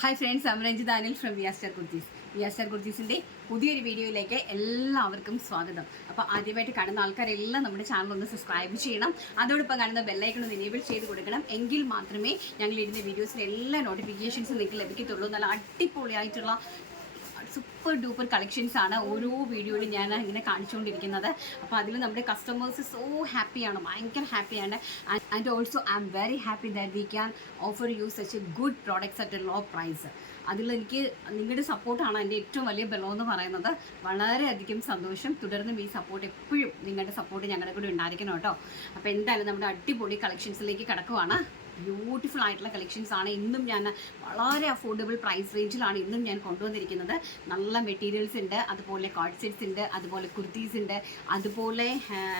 Hi friends Amaranjith Anil from Viaster Kurtis Viaster കുർത്തീസിന്റെ പുതിയൊരു വീഡിയോയിലേക്ക് എല്ലാവർക്കും സ്വാഗതം. അപ്പോൾ ആദ്യമായിട്ട് കാണുന്ന ആൾക്കാരെല്ലാം നമ്മുടെ ചാനൽ ഒന്ന് സബ്സ്ക്രൈബ് ചെയ്യണം. അതോടൊപ്പം കാണുന്ന ബെല്ലൈക്കൺ ഒന്ന് എനേബിൾ ചെയ്ത് കൊടുക്കണം. എങ്കിൽ മാത്രമേ ഞങ്ങൾ ഇടുന്ന വീഡിയോസിന്റെ എല്ലാ നോട്ടിഫിക്കേഷൻസും നിങ്ങൾക്ക് ലഭിക്കത്തുള്ളൂ. നല്ല അടിപൊളിയായിട്ടുള്ള സൂപ്പർ ഡൂപ്പർ കളക്ഷൻസ് ആണ് ഓരോ വീഡിയോയിലും ഞാൻ ഇങ്ങനെ കാണിച്ചുകൊണ്ടിരിക്കുന്നത്. അപ്പോൾ അതിൽ നമ്മുടെ കസ്റ്റമേഴ്സ് സോ ഹാപ്പിയാണ് ഭയങ്കര ഹാപ്പിയാണ് and also I am very happy that we can offer you such a good products at a low price അതിൽ എനിക്ക് നിങ്ങളുടെ സപ്പോർട്ടാണ് എന്റെ ഏറ്റവും വലിയ ബലം എന്ന് പറയുന്നത്. വളരെയധികം സന്തോഷം. തുടർന്നും ഈ സപ്പോർട്ട് എപ്പോഴും നിങ്ങളുടെ സപ്പോർട്ട് ഞങ്ങളുടെ കൂടെ ഉണ്ടായിരിക്കണം കേട്ടോ. അപ്പോൾ എന്തായാലും നമ്മുടെ അടിപൊളി കളക്ഷൻസിലേക്ക് കിടക്കുവാണ്. ബ്യൂട്ടിഫുൾ ആയിട്ടുള്ള കളക്ഷൻസ് ആണ്. ഇന്നും ഞാൻ വളരെ അഫോർഡബിൾ പ്രൈസ് റേഞ്ചിലാണ് ഇന്നും ഞാൻ കൊണ്ടുവന്നിരിക്കുന്നത്. നല്ല മെറ്റീരിയൽസ് ഉണ്ട്. അതുപോലെ കാർഡ് സെറ്റ്സ് ഉണ്ട്. അതുപോലെ കുർത്തീസ് ഉണ്ട്. അതുപോലെ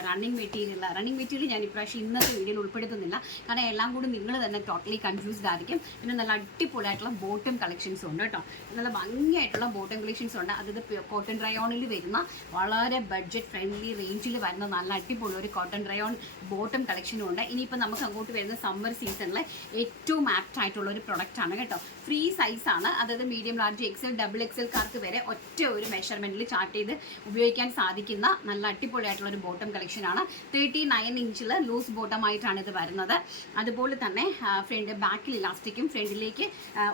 റണ്ണിങ് മെറ്റീരിയൽ റണ്ണിങ് മെറ്റീരിയൽ ഞാൻ ഇപ്രാവശ്യം ഇന്നത്തെ വീഡിയോയിൽ ഉൾപ്പെടുത്തുന്നില്ല. കാരണം എല്ലാം കൂടി നിങ്ങൾ തന്നെ ടോട്ടലി കൺഫ്യൂസ്ഡ് ആയിരിക്കും. പിന്നെ നല്ല അടിപൊളിയായിട്ടുള്ള ബോട്ടം കളക്ഷൻസ് ഉണ്ട് കേട്ടോ. നല്ല ഭംഗിയായിട്ടുള്ള ബോട്ടം കളക്ഷൻസ് ഉണ്ട്. അതായത് കോട്ടൺ റയോണിൽ വരുന്ന വളരെ ബഡ്ജറ്റ് ഫ്രണ്ട്ലി റേഞ്ചിൽ വരുന്ന നല്ല അടിപൊളി ഒരു കോട്ടൺ റയോൺ ബോട്ടം കളക്ഷനും ഉണ്ട്. ഇനിയിപ്പോൾ നമുക്ക് അങ്ങോട്ട് വരുന്ന സമ്മർ സീസണിലെ ഏറ്റവും ആപ്റ്റ് ആയിട്ടുള്ള ഒരു പ്രൊഡക്റ്റ് ആണ് കേട്ടോ. ഫ്രീ സൈസ് ആണ്. അതായത് medium large XL double XL കാർക്ക് വരെ ഒറ്റ ഒരു മെഷർമെന്റിൽ ചാർട്ട് ചെയ്ത് ഉപയോഗിക്കാൻ സാധിക്കുന്ന നല്ല അടിപൊളിയായിട്ടുള്ള ഒരു ബോട്ടം കളക്ഷനാണ് തേർട്ടി നയൻ ഇഞ്ചിൽ ലൂസ് ബോട്ടം ആയിട്ടാണ് ഇത് വരുന്നത്. അതുപോലെ തന്നെ ഫ്രണ്ട് ബാക്കിൽ ഇലാസ്റ്റിക്കും ഫ്രണ്ടിലേക്ക്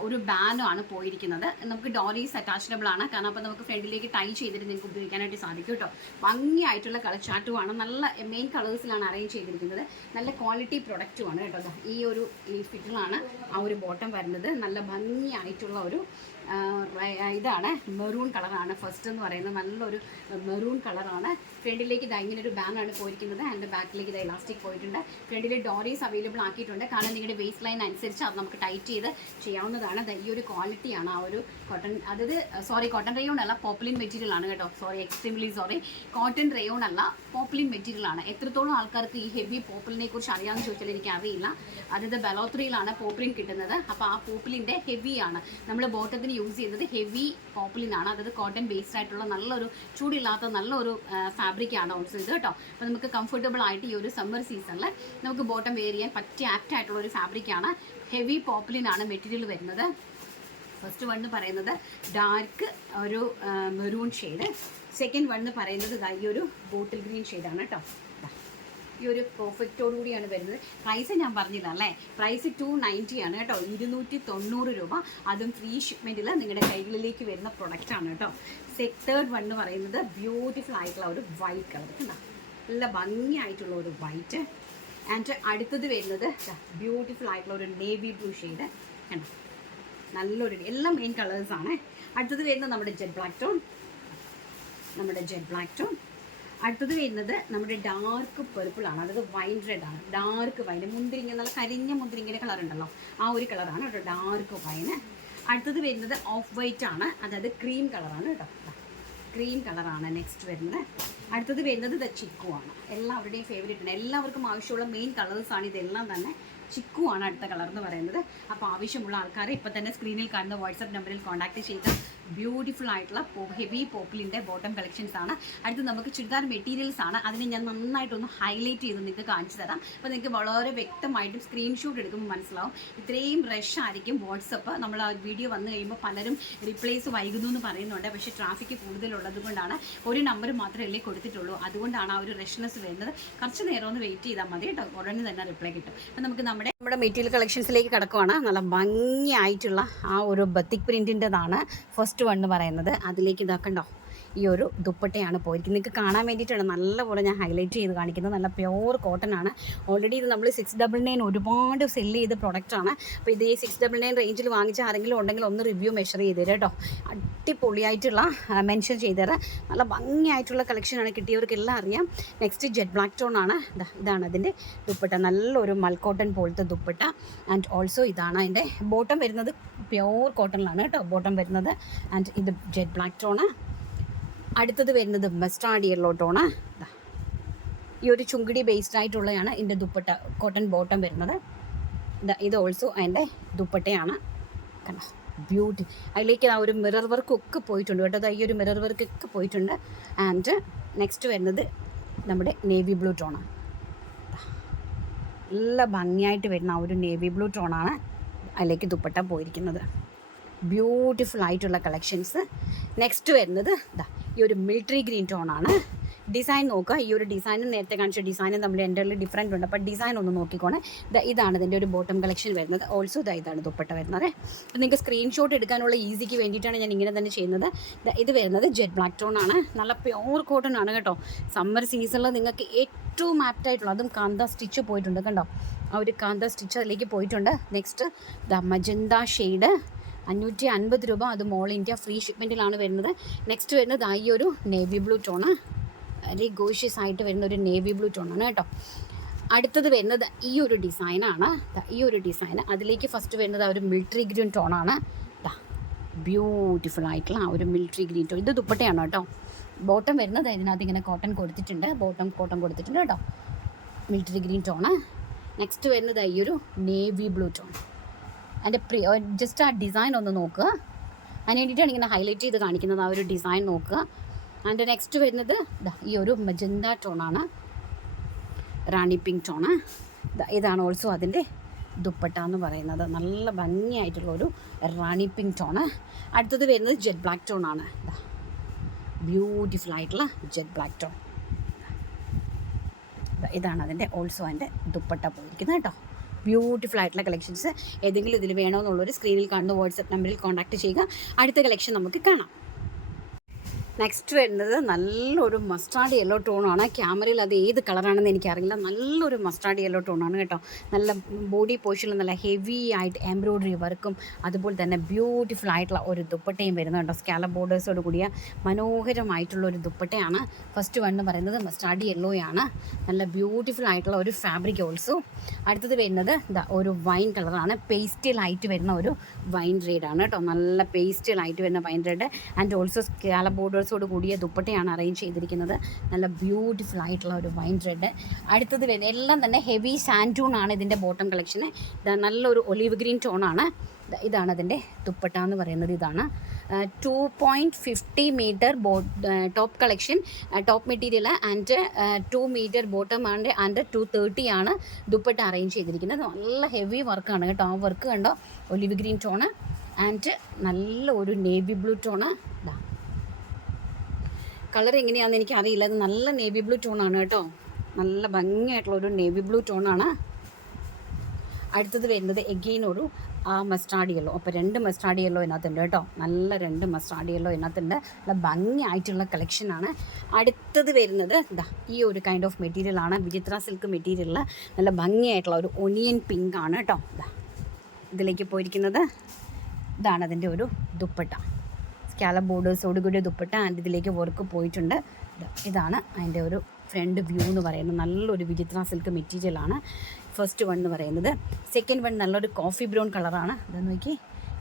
ഒരു ബാനും ആണ് പോയിരിക്കുന്നത്. നമുക്ക് ഡോറീസ് അറ്റാച്ചബിൾ ആണ്. കാരണം അപ്പോൾ നമുക്ക് ഫ്രണ്ടിലേക്ക് ടൈ ചെയ്തിട്ട് നിങ്ങൾക്ക് ഉപയോഗിക്കാനായിട്ട് സാധിക്കും കേട്ടോ. ഭംഗിയായിട്ടുള്ള കളർ ചാർട്ടുമാണ് നല്ല മെയിൻ കളേഴ്സിലാണ് അറേഞ്ച് ചെയ്തിരിക്കുന്നത്. നല്ല ക്വാളിറ്റി പ്രൊഡക്റ്റുമാണ് കേട്ടോ ഈ ഒരു ഈ ഫിറ്റിലാണ് ആ ഒരു ബോട്ടം വരുന്നത്. നല്ല ഭംഗിയായിട്ടുള്ള ഒരു ഇതാണ് മെറൂൺ കളറാണ്. ഫസ്റ്റ് എന്ന് പറയുന്നത് നല്ലൊരു മെറൂൺ കളറാണ്. ഫ്രണ്ടിലേക്ക് ഇതാ ഇങ്ങനെ ഒരു ബാനാണ് പോയിരിക്കുന്നത്. ആൻഡ് ബാക്കിലേക്ക് ഇത് ഇലാസ്റ്റിക് പോയിട്ടുണ്ട്. ഫ്രണ്ടിൽ ഡോറീസ് അവൈലബിൾ ആക്കിയിട്ടുണ്ട്. കാരണം നിങ്ങളുടെ വേസ്റ്റ് ലൈൻ അനുസരിച്ച് അത് നമുക്ക് ടൈറ്റ് ചെയ്ത് ചെയ്യാവുന്നതാണ്. ഈ ഒരു ക്വാളിറ്റിയാണ് ആ ഒരു കോട്ടൺ അതായത് സോറി കോട്ടൺ റയോൺ അല്ല പോപ്പുലിൻ മെറ്റീരിയൽ ആണ് കേട്ടോ. Sorry extremely sorry cotton rayon അല്ല പോപ്പുലിൻ മെറ്റീരിയൽ ആണ്. എത്രത്തോളം ആൾക്കാർക്ക് ഈ ഹെവി പോപ്പുലിനെ കുറിച്ച് അറിയാമെന്ന് ചോദിച്ചാൽ എനിക്ക് അറിയില്ല. അതായത് ബലോത്രിയിലാണ് പോപ്പുലിൻ കിട്ടുന്നത്. അപ്പോൾ ആ പോപ്പലിന്റെ ഹെവിയാണ് നമ്മൾ ബോട്ടത്തിന് യൂസ് ചെയ്യുന്നത് ഹെവി പോപ്പുലിനാണ് അതായത് കോട്ടൺ ബേസ്ഡ് ആയിട്ടുള്ള നല്ലൊരു ചൂടില്ലാത്ത നല്ലൊരു ഫാബ്രിക് ആണ് ഓൾസോ ഇത് കേട്ടോ. അപ്പോൾ നമുക്ക് കംഫർട്ടബിൾ ആയിട്ട് ഈ ഒരു സമ്മർ സീസണിൽ നമുക്ക് ബോട്ടം വെയർ ചെയ്യാൻ പറ്റിയ ആപ്റ്റ് ആയിട്ടുള്ള ഒരു ഫാബ്രിക്കാണ് ഹെവി പോപ്പുലിനാണ് മെറ്റീരിയൽ വരുന്നത്. ഫസ്റ്റ് വൺ എന്ന് പറയുന്നത് ഡാർക്ക് ഒരു മെറൂൺ ഷെയ്ഡ് സെക്കൻഡ് വൺ എന്ന് പറയുന്നത് ഈ ഒരു ബോട്ടിൽ ഗ്രീൻ ഷെയ്ഡാണ് കേട്ടോ. ഈ ഒരു പ്രോഫിറ്റോടു കൂടിയാണ് വരുന്നത്. പ്രൈസ് ഞാൻ പറഞ്ഞില്ല അല്ലേ പ്രൈസ് ടു നയന്റി ആണ് കേട്ടോ. ഇരുന്നൂറ്റി തൊണ്ണൂറ് രൂപ. അതും ഫ്രീ ഷിപ്മെന്റിൽ നിങ്ങളുടെ കൈകളിലേക്ക് വരുന്ന പ്രൊഡക്റ്റ് ആണ് കേട്ടോ. തേർഡ് വൺ എന്ന് പറയുന്നത് ബ്യൂട്ടിഫുൾ ആയിട്ടുള്ള ഒരു വൈറ്റ് കളർ കണ്ടോ? നല്ല ഭംഗിയായിട്ടുള്ള ഒരു വൈറ്റ് ആൻഡ് അടുത്തത് വരുന്നത് ബ്യൂട്ടിഫുൾ ആയിട്ടുള്ള ഒരു നേവി ബ്ലൂ ഷെയ്ഡ് കണ്ടോ? നല്ലൊരു എല്ലാം മെയിൻ കളേഴ്സാണ് അടുത്തത് വരുന്നത് നമ്മുടെ ജെറ്റ് ബ്ലാക്ക് ടോൺ നമ്മുടെ ജെറ്റ് ബ്ലാക്ക് ടോൺ അടുത്തത് വരുന്നത് നമ്മുടെ ഡാർക്ക് പെർപ്പിൾ ആണ്. അതായത് വൈൻ റെഡ് ആണ്. ഡാർക്ക് വൈൻ മുന്തിരിങ്ങ നല്ല കരിഞ്ഞ മുന്തിരിങ്ങനെ കളർ ഉണ്ടല്ലോ. ആ ഒരു കളറാണ് കേട്ടോ ഡാർക്ക് വൈന് അടുത്തത് വരുന്നത് ഓഫ് വൈറ്റ് ആണ്. അതായത് ക്രീം കളറാണ് കേട്ടോ. ക്രീം കളറാണ് നെക്സ്റ്റ് വരുന്നത്. അടുത്തത് വരുന്നത് ദ ചിക്കു ആണ്. എല്ലാവരുടെയും ഫേവറേറ്റ് ആണ്. എല്ലാവർക്കും ആവശ്യമുള്ള മെയിൻ കളേഴ്സാണ് ഇതെല്ലാം തന്നെ ചിക്കു ആണ് അടുത്ത കളർ എന്ന് പറയുന്നത്. അപ്പോൾ ആവശ്യമുള്ള ആൾക്കാരെ ഇപ്പം തന്നെ സ്ക്രീനിൽ കാണുന്ന വാട്സപ്പ് നമ്പറിൽ കോൺടാക്ട് ചെയ്ത് ബ്യൂട്ടിഫുൾ ആയിട്ടുള്ള ഹെവി പോപ്പിളിന്റെ ബോട്ടം കളക്ഷൻസ് ആണ്. അടുത്ത് നമുക്ക് ചുരിദാർ മെറ്റീരിയൽസ് ആണ്. അതിനെ ഞാൻ നന്നായിട്ടൊന്ന് ഹൈലൈറ്റ് ചെയ്ത് നിങ്ങൾക്ക് കാണിച്ചു തരാം. അപ്പോൾ നിങ്ങൾക്ക് വളരെ വ്യക്തമായിട്ടും സ്ക്രീൻഷോട്ട് എടുക്കുമ്പോൾ മനസ്സിലാവും. ഇത്രയും റഷ് ആയിരിക്കും വാട്സപ്പ് നമ്മൾ ആ വീഡിയോ വന്നു കഴിയുമ്പോൾ പലരും റിപ്ലൈസ് വൈകുന്നു എന്ന് പറയുന്നുണ്ട്. പക്ഷേ ട്രാഫിക് കൂടുതലുള്ളത് കൊണ്ടാണ് ഒരു നമ്പർ മാത്രമല്ലേ കൊടുത്തിട്ടുള്ളൂ. അതുകൊണ്ടാണ് ആ ഒരു റഷ്നെസ് വരുന്നത്. കുറച്ച് നേരം ഒന്ന് വെയിറ്റ് ചെയ്താൽ മതി കേട്ടോ. ഉടനെ തന്നെ റിപ്ലൈ കിട്ടും. അപ്പോൾ നമുക്ക് നമ്മുടെ നമ്മുടെ മെറ്റീരിയൽ കളക്ഷൻസിലേക്ക് കിടക്കുവാണ്. നല്ല ഭംഗിയായിട്ടുള്ള ആ ഒരു ബത്തിക് പ്രിന്റിന്റെതാണ് ഫസ്റ്റ് വൺ എന്ന് പറയുന്നത്. അതിലേക്ക് ഇതാക്കണ്ടോ? ഈ ഒരു ദുപ്പട്ടയാണ് പോയിരിക്കുന്നത്. നിങ്ങൾക്ക് കാണാൻ വേണ്ടിയിട്ടാണ് നല്ലപോലെ ഞാൻ ഹൈലൈറ്റ് ചെയ്ത് കാണിക്കുന്നത്. നല്ല പ്യോർ കോട്ടൺ ആണ്. ഓൾറെഡി ഇത് നമ്മൾ സിക്സ് ഡബിൾ നയൻ ഒരുപാട് സെല്ല് ചെയ്ത പ്രൊഡക്റ്റാണ് അപ്പോൾ ഇത് ഈ സിക്സ് ഡബിൾ നയൻ റേഞ്ചിൽ വാങ്ങിച്ച ആരെങ്കിലും ഉണ്ടെങ്കിൽ ഒന്ന് റിവ്യൂ മെഷർ ചെയ്ത് തരാം കേട്ടോ അടിപൊളിയായിട്ടുള്ള മെൻഷൻ ചെയ്ത് തരാം. നല്ല ഭംഗിയായിട്ടുള്ള കളക്ഷനാണ് കിട്ടിയവർക്കെല്ലാം അറിയാം. നെക്സ്റ്റ് ജെറ്റ് ബ്ലാക്ക് ടോൺ ആണ്. ഇതാണ് അതിന്റെ ദുപ്പട്ട. നല്ലൊരു മൽക്കോട്ടൺ പോലത്തെ ദുപ്പട്ട. ആൻഡ് ഓൾസോ ഇതാണ് അതിന്റെ ബോട്ടം വരുന്നത് പ്യോർ കോട്ടണിലാണ് കേട്ടോ ബോട്ടം വരുന്നത്. ആൻഡ് ഇത് ജെറ്റ് ബ്ലാക്ക് ടോണ് അടുത്തത് വരുന്നത് മസ്റ്റാർഡ് യെല്ലോ ടോണ് ദാ. ഈ ഒരു ചുങ്കിടി ബേസ്ഡ് ആയിട്ടുള്ളതാണ് ഇതിന്റെ ദുപ്പട്ട കോട്ടൺ ബോട്ടം വരുന്നത്. ഇത് ഓൾസോ അതിന്റെ ദുപ്പട്ടയാണ്. കണ്ടോ? ബ്യൂട്ടി അതിലേക്ക് ആ ഒരു മിറർ വർക്ക് ഒക്കെ പോയിട്ടുണ്ട് കേട്ടോ. ദാ ഈ ഒരു മിറർ വർക്കൊക്കെ പോയിട്ടുണ്ട്. ആൻഡ് നെക്സ്റ്റ് വരുന്നത് നമ്മുടെ നേവി ബ്ലൂ ടോണാണ് നല്ല ഭംഗിയായിട്ട് വരുന്ന ആ ഒരു നേവി ബ്ലൂ ടോണാണ് അതിലേക്ക് ദുപ്പട്ട പോയിരിക്കുന്നത്. ബ്യൂട്ടിഫുൾ ആയിട്ടുള്ള കളക്ഷൻസ് നെക്സ്റ്റ് വരുന്നത് ഇതാ ഈ ഒരു മിലിറ്ററി ഗ്രീൻ ടോണാണ് ഡിസൈൻ നോക്കുക. ഈ ഒരു ഡിസൈൻ നേരത്തെ കാണിച്ച ഡിസൈനും നമ്മൾ എന്റെ ഡിഫറെന്റ് ഉണ്ട്. അപ്പോൾ ഡിസൈൻ ഒന്ന് നോക്കിക്കോണേ. ഇതാണ് ഇതിന്റെ ഒരു ബോട്ടം കളക്ഷൻ വരുന്നത്. ഓൾസോ ഇതാ ഇതാണ് ദുപ്പട്ട വരുന്നത്. അപ്പോൾ നിങ്ങൾക്ക് സ്ക്രീൻഷോട്ട് എടുക്കാനുള്ള ഈസിക്ക് വേണ്ടിയിട്ടാണ് ഞാൻ ഇങ്ങനെ തന്നെ ചെയ്യുന്നത്. ഇത് വരുന്നത് ജെറ്റ് ബ്ലാക്ക് ടോൺ ആണ്. നല്ല പ്യോർ കോട്ടൺ ആണ് കേട്ടോ. സമ്മർ സീസണിൽ നിങ്ങൾക്ക് ഏറ്റവും ആപ്റ്റായിട്ടുള്ള അതും കാന്ത സ്റ്റിച്ച് പോയിട്ടുണ്ട് കണ്ടോ? ആ ഒരു കാന്ത സ്റ്റിച്ച് അതിലേക്ക് പോയിട്ടുണ്ട്. നെക്സ്റ്റ് ദ മജന്ത ഷെയ്ഡ് അഞ്ഞൂറ്റി അൻപത് രൂപ അത് മോൾ ഇന്ത്യ ഫ്രീ ഷിപ്മെന്റിലാണ് വരുന്നത്. നെക്സ്റ്റ് വരുന്നത് ആ ഈ ഒരു navy blue tone very gorgeous ആയിട്ട് വരുന്ന ഒരു നേവി ബ്ലൂ ടോണാണ് കേട്ടോ. അടുത്തത് വരുന്നത് ഈ ഒരു ഡിസൈനാണ് ഈ ഒരു ഡിസൈൻ അതിലേക്ക് ഫസ്റ്റ് വരുന്നത് ആ ഒരു മിലിറ്ററി ഗ്രീൻ ടോണാണ് ബ്യൂട്ടിഫുൾ ആയിട്ടുള്ള ആ ഒരു മിലിറ്ററി ഗ്രീൻ ടോൺ ഇത് ദുപ്പട്ടയാണ് കേട്ടോ. ബോട്ടം വരുന്നത് ഇതിനകത്ത് ഇങ്ങനെ കോട്ടൺ കൊടുത്തിട്ടുണ്ട്. ബോട്ടം കോട്ടൺ കൊടുത്തിട്ടുണ്ട് കേട്ടോ. മിലിറ്ററി ഗ്രീൻ ടോണ് നെക്സ്റ്റ് വരുന്നത് ഈ ഒരു നേവി ബ്ലൂ ടോൺ അതിന്റെ പ്രി ജസ്റ്റ് ആ ഡിസൈൻ ഒന്ന് നോക്കുക അതിന് വേണ്ടിയിട്ടാണ് ഇങ്ങനെ ഹൈലൈറ്റ് ചെയ്ത് കാണിക്കുന്നത്. ആ ഒരു ഡിസൈൻ നോക്കുക ആൻഡ് നെക്സ്റ്റ് വരുന്നത് ഈ ഒരു മജന്ത ടോണാണ് റാണി പിങ്ക് ടോണ് ഇതാണ് ഓൾസോ അതിന്റെ ദുപ്പട്ട എന്ന് പറയുന്നത്. നല്ല ഭംഗിയായിട്ടുള്ള ഒരു റാണി പിങ്ക് ടോണ് അടുത്തത് വരുന്നത് ജെറ്റ് ബ്ലാക്ക് ടോണാണ് ബ്യൂട്ടിഫുൾ ആയിട്ടുള്ള ജെറ്റ് ബ്ലാക്ക് ടോൺ ഇതാണ് അതിന്റെ ഓൾസോ അതിന്റെ ദുപ്പട്ട പോയിരിക്കുന്നത് കേട്ടോ. ബ്യൂട്ടിഫുൾ ആയിട്ടുള്ള കളക്ഷൻസ് ഏതെങ്കിലും ഇതിൽ വേണമെന്നുള്ളൊരു സ്ക്രീനിൽ കാണുന്ന വാട്സപ്പ് നമ്പറിൽ കോൺടാക്ട് ചെയ്യുക. അടുത്ത കളക്ഷൻ നമുക്ക് കാണാം. നെക്സ്റ്റ് വരുന്നത് നല്ലൊരു മസ്റ്റാർഡ് യെല്ലോ ടോണാണ് ക്യാമറയിൽ അത് ഏത് കളറാണെന്ന് എനിക്കറിയില്ല. നല്ലൊരു മസ്റ്റാർഡ് യെല്ലോ ടോണാണ് കേട്ടോ. നല്ല ബോഡി പോർഷനിൽ നല്ല ഹെവി ആയിട്ട് എംബ്രോയ്ഡറി വർക്കും അതുപോലെ തന്നെ ബ്യൂട്ടിഫുൾ ആയിട്ടുള്ള ഒരു ദുപ്പട്ടയും വരുന്നത് കേട്ടോ. സ്കാല ബോർഡേഴ്സോട് കൂടിയ മനോഹരമായിട്ടുള്ള ഒരു ദുപ്പട്ടയാണ്. ഫസ്റ്റ് വൺ എന്ന് പറയുന്നത് മസ്റ്റാർഡ് യെല്ലോയാണ് നല്ല ബ്യൂട്ടിഫുൾ ആയിട്ടുള്ള ഒരു ഫാബ്രിക് ഓൾസോ അടുത്തത് വരുന്നത് ഒരു വൈൻ കളറാണ് പേസ്റ്റലായിട്ട് വരുന്ന ഒരു വൈൻ റെയ്ഡാണ് കേട്ടോ. നല്ല പേസ്റ്റലായിട്ട് വരുന്ന വൈൻ റെഡ് ആൻഡ് ഓൾസോ സ്കാല ബോർഡേഴ്സോട് കൂടിയ ദുപ്പട്ടയാണ് അറേഞ്ച് ചെയ്തിരിക്കുന്നത്. നല്ല ബ്യൂട്ടിഫുൾ ആയിട്ടുള്ള ഒരു വൈൻ റെഡ് അടുത്തത് വരുന്നത് എല്ലാം തന്നെ ഹെവി സാന്റൂൺ ആണ് ഇതിന്റെ ബോട്ടം കളക്ഷന് ഇത് നല്ലൊരു ഒലിവ് ഗ്രീൻ ടോണാണ് ഇതാണ് അതിന്റെ ദുപ്പട്ട എന്ന് പറയുന്നത് ഇതാണ്. ടു പോയിന്റ് ഫിഫ്റ്റി മീറ്റർ ബോ top collection top material and two metre bottom and and two thirty ആണ് ദുപ്പട്ട അറേഞ്ച് ചെയ്തിരിക്കുന്നത്. നല്ല ഹെവി വർക്കാണ് കേട്ടോ. ആ വർക്ക് കണ്ടോ? ഒലിവ് ഗ്രീൻ ടോണ് ആൻഡ് നല്ല ഒരു നേവി ബ്ലൂ ടോണ് ഇതാ കളർ എങ്ങനെയാണെന്ന് എനിക്ക് അറിയില്ല അത് നല്ല നേവി ബ്ലൂ ടോണാണ് കേട്ടോ. നല്ല ഭംഗിയായിട്ടുള്ള ഒരു നേവി ബ്ലൂ ടോണാണ് അടുത്തത് വരുന്നത് എഗെയിൻ ഒരു മസ്റ്റാർഡ് യെല്ലോ അപ്പോൾ രണ്ട് മസ്റ്റാർഡ് യെല്ലോ ഇതിനകത്തുണ്ട് കേട്ടോ. നല്ല രണ്ട് മസ്റ്റാർഡ് യെല്ലോ ഇതിനകത്തുണ്ട്. നല്ല ഭംഗിയായിട്ടുള്ള കളക്ഷനാണ് അടുത്തത് വരുന്നത് ഇതാ ഈ ഒരു കൈൻഡ് ഓഫ് മെറ്റീരിയലാണ് വിചിത്ര സിൽക്ക് മെറ്റീരിയലിൽ നല്ല ഭംഗിയായിട്ടുള്ള ഒരു ഒനിയൻ പിങ്ക് ആണ് കേട്ടോ. ഇതാ ഇതിലേക്ക് പോയിരിക്കുന്നത്. ഇതാണ് അതിന്റെ ഒരു ദുപ്പട്ട. സ്കാല ബോർഡേഴ്സോട് കൂടി ദുപ്പട്ട ആൻഡ് ഇതിലേക്ക് വർക്ക് പോയിട്ടുണ്ട്. ഇതാണ് അതിന്റെ ഒരു ഫ്രണ്ട് വ്യൂ എന്ന് പറയുന്നത്. നല്ലൊരു വിചിത്ര സിൽക്ക് മെറ്റീരിയലാണ് ഫസ്റ്റ് വൺ എന്ന് പറയുന്നത്. സെക്കൻഡ് വൺ നല്ലൊരു കോഫി ബ്രൗൺ കളറാണ് ഇത് നോക്കി.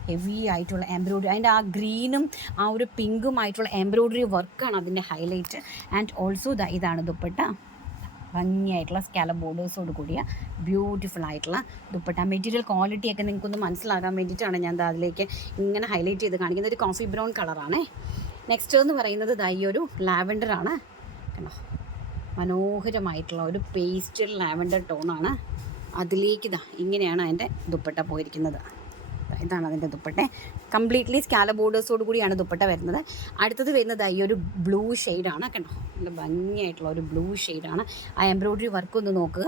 ഹെവി ആയിട്ടുള്ള എംബ്രോയ്ഡറി അതിന്റെ ആ ഗ്രീനും ആ ഒരു പിങ്കും ആയിട്ടുള്ള എംബ്രോയ്ഡറി വർക്കാണ് അതിന്റെ ഹൈലൈറ്റ് ആൻഡ് ഓൾസോ ഇതാണ് ദുപ്പട്ട. ഭംഗിയായിട്ടുള്ള സ്കാല ബോർഡേഴ്സോട് കൂടിയ ബ്യൂട്ടിഫുൾ ആയിട്ടുള്ള ദുപ്പട്ട. മെറ്റീരിയൽ ക്വാളിറ്റി ഒക്കെ നിങ്ങൾക്കൊന്ന് മനസ്സിലാകാൻ വേണ്ടിയിട്ടാണ് ഞാൻ അതിലേക്ക് ഇങ്ങനെ ഹൈലൈറ്റ് ചെയ്ത് കാണിക്കുന്നത്. ഒരു കോഫി ബ്രൗൺ കളറാണേ നെക്സ്റ്റ് എന്ന് പറയുന്നത് ഈ ഒരു ലാവൻഡർ ആണ്. കണ്ടോ? മനോഹരമായിട്ടുള്ള ഒരു പേസ്റ്റൽ ലാവൻഡർ ടോണാണ് അതിലേക്ക് ഇതാ ഇങ്ങനെയാണ് അതിന്റെ ദുപ്പട്ട പോയിരിക്കുന്നത്. ഇതാണ് അതിന്റെ ദുപ്പട്ടെ. കംപ്ലീറ്റ്ലി സ്കാല ബോർഡേഴ്സോട് കൂടിയാണ് ദുപ്പട്ട വരുന്നത്. അടുത്തത് വരുന്നത് ഈ ഒരു ബ്ലൂ ഷെയ്ഡാണ് കേട്ടോ. നല്ല ഭംഗിയായിട്ടുള്ള ഒരു ബ്ലൂ ഷെയ്ഡാണ് ആ എംബ്രോയ്ഡറി വർക്ക് ഒന്ന് നോക്കുക.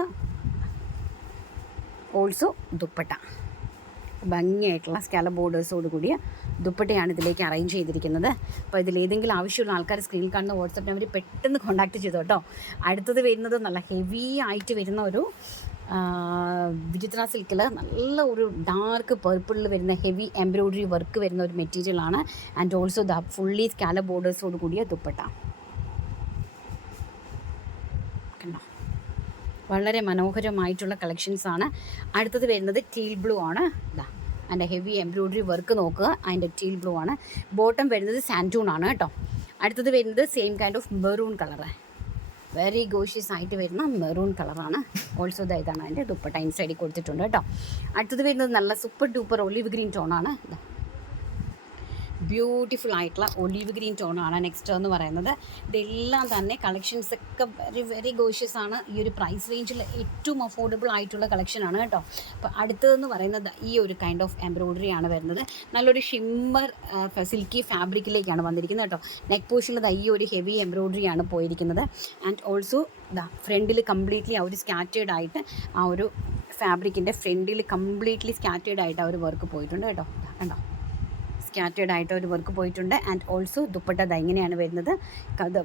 ഓൾസോ ദുപ്പട്ട. ഭംഗിയായിട്ടുള്ള സ്കാല ബോർഡേഴ്സോട് കൂടിയ ദുപ്പട്ടയാണ് ഇതിലേക്ക് അറേഞ്ച് ചെയ്തിരിക്കുന്നത്. അപ്പോൾ ഇതിൽ ഏതെങ്കിലും ആവശ്യമുള്ള ആൾക്കാർ സ്ക്രീനിൽ കാണുന്ന വാട്സപ്പ് നമ്പർ പെട്ടെന്ന് കോൺടാക്ട് ചെയ്തു കേട്ടോ. അടുത്തത് വരുന്നത് നല്ല ഹെവി ആയിട്ട് വരുന്ന ഒരു വിചിത്ര സിൽക്കിൽ നല്ല ഒരു ഡാർക്ക് പർപ്പിളിൽ വരുന്ന ഹെവി എംബ്രോയ്ഡറി വർക്ക് വരുന്ന ഒരു മെറ്റീരിയലാണ് ആൻഡ് ഓൾസോ ദ ഫുള്ളി സ്കാല ബോർഡേഴ്സോട് കൂടിയ ദുപ്പട്ട. വളരെ മനോഹരമായിട്ടുള്ള കളക്ഷൻസ് ആണ്. അടുത്തത് വരുന്നത് ടീൽ ബ്ലൂ ആണ്. ഇതാ അതിന്റെ ഹെവി എംബ്രോയ്ഡറി വർക്ക് നോക്കുക അതിന്റെ ടീൽ ബ്ലൂ ആണ്. ബോട്ടം വരുന്നത് സാന്റൂൺ ആണ് കേട്ടോ. അടുത്തത് വരുന്നത് same kind of maroon colour very gorgeous ആയിട്ട് വരുന്ന മെറൂൺ കളറാണ് ഓൾസോ ദ ഇതാണ് അതിന്റെ ദുപ്പട്ട ഇൻസൈഡിൽ കൊടുത്തിട്ടുണ്ട് കേട്ടോ. അടുത്തത് വരുന്നത് നല്ല സൂപ്പർ ഡൂപ്പർ ഒലിവ് ഗ്രീൻ ടോണാണ് ബ്യൂട്ടിഫുൾ ആയിട്ടുള്ള ഒലീവ് ഗ്രീൻ ടോണാണ് നെക്സ്റ്റ് എന്ന് പറയുന്നത്. ഇതെല്ലാം തന്നെ കളക്ഷൻസ് ഒക്കെ വെരി വെരി ഗോഷ്യസ് ആണ്. ഈ ഒരു പ്രൈസ് റേഞ്ചിൽ ഏറ്റവും അഫോർഡബിൾ ആയിട്ടുള്ള കളക്ഷനാണ് കേട്ടോ. അപ്പോൾ അടുത്തതെന്ന് പറയുന്നത് ഈ ഒരു കൈൻഡ് ഓഫ് എംബ്രോയ്ഡറി ആണ് വരുന്നത്. നല്ലൊരു ഷിമ്മർ സിൽക്കി ഫാബ്രിക്കിലേക്കാണ് വന്നിരിക്കുന്നത് കേട്ടോ. നെക്ക് പോർഷനിൽ ഈ ഒരു ഹെവി എംബ്രോയ്ഡറി ആണ് പോയിരിക്കുന്നത്. ആൻഡ് ഓൾസോ ഇതാ ഫ്രണ്ടിൽ കംപ്ലീറ്റ്ലി ആ ഒരു സ്കാറ്റേഡ് ആയിട്ട് ആ ഒരു ഫാബ്രിക്കിന്റെ ഫ്രണ്ടിൽ കംപ്ലീറ്റ്ലി സ്കാറ്റേഡ് ആയിട്ട് ആ ഒരു വർക്ക് പോയിട്ടുണ്ട് കേട്ടോ. കണ്ടോ? സ്കാറ്റേഡ് ആയിട്ട് ഒരു വർക്ക് പോയിട്ടുണ്ട്. ആൻഡ് ഓൾസോ ദുപ്പട്ട ദാ ഇങ്ങനെയാണ് വരുന്നത്.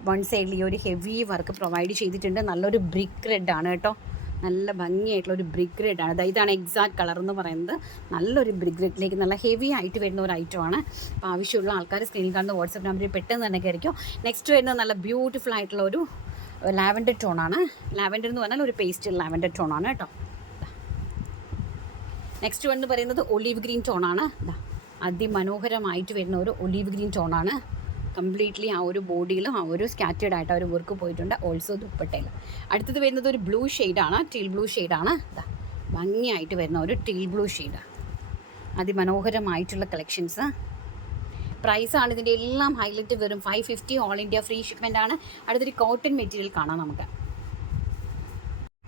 വൺ സൈഡിൽ ഈ ഒരു ഹെവി വർക്ക് പ്രൊവൈഡ് ചെയ്തിട്ടുണ്ട്. നല്ലൊരു ബ്രിക്ക് റെഡ് ആണ് കേട്ടോ. നല്ല ഭംഗിയായിട്ടുള്ള ഒരു ബ്രിക്ക് റെഡ് ആണ്. ദാ ഇതാണ് എക്സാക്ട് കളർ എന്ന് പറയുന്നത്. നല്ലൊരു ബ്രിക്ക് റെഡിലേക്ക് നല്ല ഹെവി ആയിട്ട് വരുന്ന ഒരു ഐറ്റമാണ് അപ്പോൾ ആവശ്യമുള്ള ആൾക്കാർ സ്ക്രീനിൽ കാണുന്ന വാട്സപ്പ് നമ്പറിൽ പെട്ടെന്ന് തന്നെ കയറിക്കും. നെക്സ്റ്റ് വരുന്നത് നല്ല ബ്യൂട്ടിഫുൾ ആയിട്ടുള്ള ഒരു ലാവൻഡർ ആണ്. ലാവൻഡർ എന്ന് പറഞ്ഞാൽ ഒരു പേസ്റ്റ് ലാവൻഡർ ആണ് കേട്ടോ. നെക്സ്റ്റ് വൺ എന്ന് പറയുന്നത് ഒലീവ് ഗ്രീൻ ടോണാണ് ഇതാ അതിമനോഹരമായിട്ട് വരുന്ന ഒരു ഒലീവ് ഗ്രീൻ ടോണാണ്. കംപ്ലീറ്റ്ലി ആ ഒരു ബോഡിയിലും ആ ഒരു സ്കാറ്റേഡ് ആയിട്ട് ആ ഒരു വർക്ക് പോയിട്ടുണ്ട്. ഓൾസോ ദുപ്പട്ടയിൽ. അടുത്തത് വരുന്നത് ഒരു ബ്ലൂ ഷെയ്ഡാണ്. ടീൽ ബ്ലൂ ഷെയ്ഡാണ്. ഇതാ ഭംഗിയായിട്ട് വരുന്ന ഒരു ടീൽ ബ്ലൂ ഷെയ്ഡാണ് അതിമനോഹരമായിട്ടുള്ള കളക്ഷൻസ് പ്രൈസാണ് ഇതിന്റെ എല്ലാം ഹൈലൈറ്റ് വെറും five fifty all India free shipment ആണ്. അടുത്തൊരു കോട്ടൺ മെറ്റീരിയൽ കാണാം നമുക്ക്.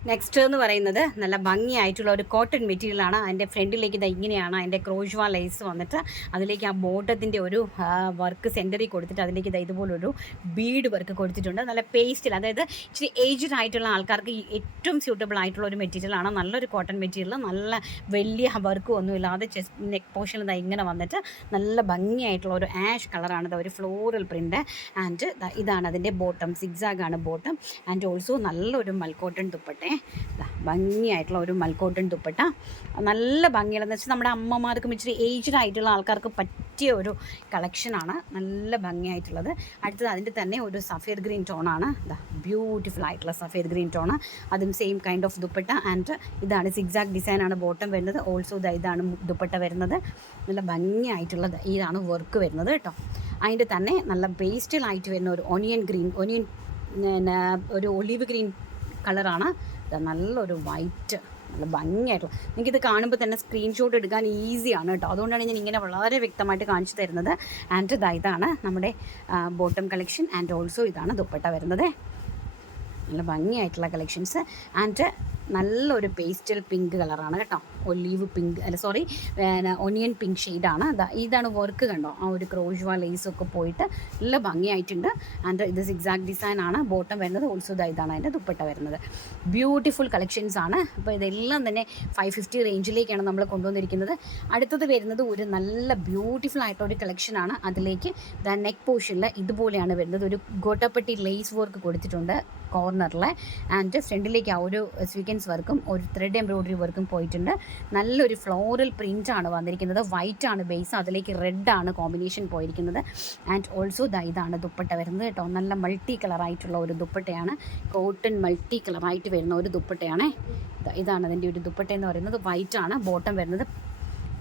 നെക്സ്റ്റ് എന്ന് പറയുന്നത് നല്ല ഭംഗിയായിട്ടുള്ള ഒരു കോട്ടൺ മെറ്റീരിയലാണ് അതിന്റെ ഫ്രണ്ടിലേക്ക് ഇത് ഇങ്ങനെയാണ് അതിന്റെ ക്രോഷ്വ ലൈസ് വന്നിട്ട് അതിലേക്ക് ആ ബോട്ടത്തിന്റെ ഒരു വർക്ക് സെന്ററിൽ കൊടുത്തിട്ട് അതിലേക്ക് ഇത് ഇതുപോലൊരു ബീഡ് വർക്ക് കൊടുത്തിട്ടുണ്ട്. നല്ല പേസ്റ്റിൽ അതായത് ഇച്ചിരി ഏജ്ഡ് ആയിട്ടുള്ള ആൾക്കാർക്ക് ഏറ്റവും സ്യൂട്ടബിൾ ആയിട്ടുള്ള ഒരു മെറ്റീരിയലാണ് നല്ലൊരു കോട്ടൺ മെറ്റീരിയൽ നല്ല വലിയ വർക്കും ഒന്നും ഇല്ലാതെ ചെസ്റ്റ് നെക്ക് പോർഷനിൽ ഇതാ ഇങ്ങനെ വന്നിട്ട് നല്ല ഭംഗിയായിട്ടുള്ള ഒരു ആഷ് കളറാണ് ഇത് ഒരു ഫ്ലോറൽ പ്രിന്റ് ആൻഡ് ഇതാണ് അതിന്റെ ബോട്ടം സിഗ്സാഗാണ് ബോട്ടം ആൻഡ് ഓൾസോ നല്ലൊരു മൽക്കോട്ടൺ ദുപ്പട്ടെ ഭംഗിയായിട്ടുള്ള ഒരു മൽക്കോട്ടൻ ദുപ്പട്ട. നല്ല ഭംഗിയുള്ളതെന്ന് വെച്ചാൽ നമ്മുടെ അമ്മമാർക്കും ഇച്ചിരി ഏജ്ഡ് ആയിട്ടുള്ള ആൾക്കാർക്ക് പറ്റിയ ഒരു കളക്ഷനാണ് നല്ല ഭംഗിയായിട്ടുള്ളത്. അടുത്തത് അതിന്റെ തന്നെ ഒരു സഫേർ ഗ്രീൻ ടോണാണ് ബ്യൂട്ടിഫുൾ ആയിട്ടുള്ള സഫേർ ഗ്രീൻ ടോണ് അതും same kind of dupatta. And ഇതാണ് സിഗ്സാഗ് ഡിസൈനാണ് ബോട്ടം വരുന്നത്. ഓൾസോ ഇതാ ഇതാണ് ദുപ്പട്ട വരുന്നത്. നല്ല ഭംഗിയായിട്ടുള്ളത് ഇതാണ് വർക്ക് വരുന്നത് കേട്ടോ. അതിന്റെ തന്നെ നല്ല പേസ്റ്റലായിട്ട് വരുന്ന ഒരു ഒനിയൻ ഗ്രീൻ ഒനിയൻ ഒരു ഒലിവ് ഗ്രീൻ കളറാണ് ഇത് നല്ലൊരു വൈറ്റ് നല്ല ഭംഗിയായിട്ടുള്ള. നിങ്ങൾക്കിത് കാണുമ്പോൾ തന്നെ സ്ക്രീൻഷോട്ട് എടുക്കാൻ ഈസിയാണ് കേട്ടോ. അതുകൊണ്ടാണ് ഞാൻ ഇങ്ങനെ വളരെ വ്യക്തമായിട്ട് കാണിച്ചു തരുന്നത്. ആൻഡ് ഇതാ ഇതാണ് നമ്മുടെ ബോട്ടം കളക്ഷൻ ആൻഡ് ഓൾസോ ഇതാണ് ദുപ്പട്ട വരുന്നത്. നല്ല ഭംഗിയായിട്ടുള്ള കളക്ഷൻസ് ആൻഡ് നല്ലൊരു പേസ്റ്റൽ പിങ്ക് കളറാണ് കേട്ടോ. ഒലീവ് പിങ്ക് അല്ല സോറി ഒനിയൻ പിങ്ക് ഷെയ്ഡാണ്. ഇതാണ് വർക്ക് കണ്ടോ? ആ ഒരു ക്രോഷ്വ ലേസൊക്കെ പോയിട്ട് നല്ല ഭംഗിയായിട്ടുണ്ട്. ആൻഡ് ഇത് സിക്സാക്ട് ഡിസൈൻ ആണ്. ബോട്ടം വരുന്നത് ഓൾസോ ഇതാ ഇതാണ് അതിന്റെ ദുപ്പട്ട വരുന്നത്. ബ്യൂട്ടിഫുൾ കളക്ഷൻസ് ആണ്. അപ്പോൾ ഇതെല്ലാം തന്നെ ഫൈവ് ഫിഫ്റ്റി റേഞ്ചിലേക്കാണ് നമ്മൾ കൊണ്ടുവന്നിരിക്കുന്നത്. അടുത്തത് വരുന്നത് ഒരു നല്ല ബ്യൂട്ടിഫുൾ ആയിട്ടുള്ള ഒരു കളക്ഷനാണ് അതിലേക്ക് ദ നെക്ക് പോർഷനിൽ ഇതുപോലെയാണ് വരുന്നത്. ഒരു ഗോട്ടപ്പട്ടി ലേസ് വർക്ക് കൊടുത്തിട്ടുണ്ട് കോർണറിൽ ആൻഡ് ഫ്രണ്ടിലേക്ക് ആ ഒരു സ്വീക്കൻസ് വർക്കും ഒരു ത്രെഡ് എംബ്രോയിഡറി വർക്കും പോയിട്ടുണ്ട്. നല്ലൊരു ഫ്ലോറൽ പ്രിന്റ് ആണ് വന്നിരിക്കുന്നത്. വൈറ്റ് ആണ് ബേസ് അതിലേക്ക് റെഡ് ആണ് കോമ്പിനേഷൻ പോയിരിക്കുന്നത്. ആൻഡ് ഓൾസോ ദാ ഇതാണ് ദുപ്പട്ട വരുന്നത് കേട്ടോ. നല്ല മൾട്ടി കളറായിട്ടുള്ള ഒരു ദുപ്പട്ടയാണ്. കോട്ടൺ മൾട്ടി കളറായിട്ട് വരുന്ന ഒരു ദുപ്പട്ടയാണേ. ഇതാണ് അതിന്റെ ഒരു ദുപ്പട്ട എന്ന് പറയുന്നത്. വൈറ്റ് ആണ്. ബോട്ടം വരുന്നത്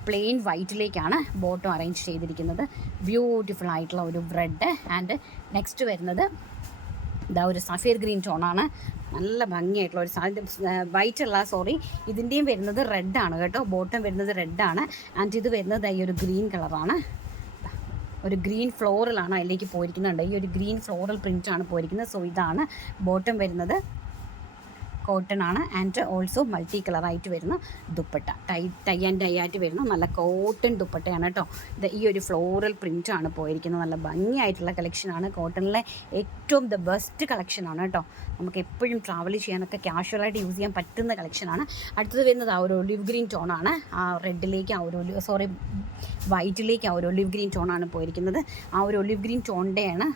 പ്ലെയിൻ വൈറ്റിലേക്കാണ് ബോട്ടം അറേഞ്ച് ചെയ്തിരിക്കുന്നത്. ബ്യൂട്ടിഫുൾ ആയിട്ടുള്ള ഒരു ബ്രെഡ് ആൻഡ് നെക്സ്റ്റ് വരുന്നത് ഇതാ ഒരു സഫീർ ഗ്രീൻ ടോണാണ്. നല്ല ഭംഗിയായിട്ടുള്ള ഒരു വൈറ്റ് അല്ല സോറി ഇതിന്റെയും വരുന്നത് റെഡാണ് കേട്ടോ. ബോട്ടം വരുന്നത് റെഡാണ് ആൻഡ് ഇത് വരുന്നത് ഈ ഒരു ഗ്രീൻ കളറാണ് ഒരു ഗ്രീൻ ഫ്ലോറിലാണ് അതിലേക്ക് പോയിരിക്കുന്നുണ്ട്. ഈ ഒരു ഗ്രീൻ ഫ്ലോറൽ പ്രിന്റാണ് പോയിരിക്കുന്നത്. സോ ഇതാണ് ബോട്ടം വരുന്നത്. കോട്ടൺ ആണ് ആൻഡ് ഓൾസോ മൾട്ടി കളറായിട്ട് വരുന്ന dupatta. Tie tie and tie ആയിട്ട് വരുന്ന നല്ല കോട്ടൺ ദുപ്പട്ടയാണ് കേട്ടോ ഇത് ഈ ഒരു ഫ്ലോറൽ പ്രിന്റ് ആണ് പോയിരിക്കുന്നത്. നല്ല ഭംഗിയായിട്ടുള്ള കളക്ഷനാണ് കോട്ടണിലെ ഏറ്റവും ദ ബെസ്റ്റ് കളക്ഷനാണ് കേട്ടോ നമുക്ക് എപ്പോഴും ട്രാവൽ ചെയ്യാനൊക്കെ ക്യാഷ്വലായിട്ട് യൂസ് ചെയ്യാൻ പറ്റുന്ന കളക്ഷനാണ് അടുത്തത് വരുന്നത് ആ ഒരു ഒലിവ് ഗ്രീൻ ടോണാണ് ആ റെഡിലേക്ക് ആ ഒരു സോറി വൈറ്റിലേക്ക് ആ ഒരു ഒലിവ് ഗ്രീൻ ടോണാണ് പോയിരിക്കുന്നത്. ആ ഒരു ഒലിവ് ഗ്രീൻ ടോണിന്റെയാണ്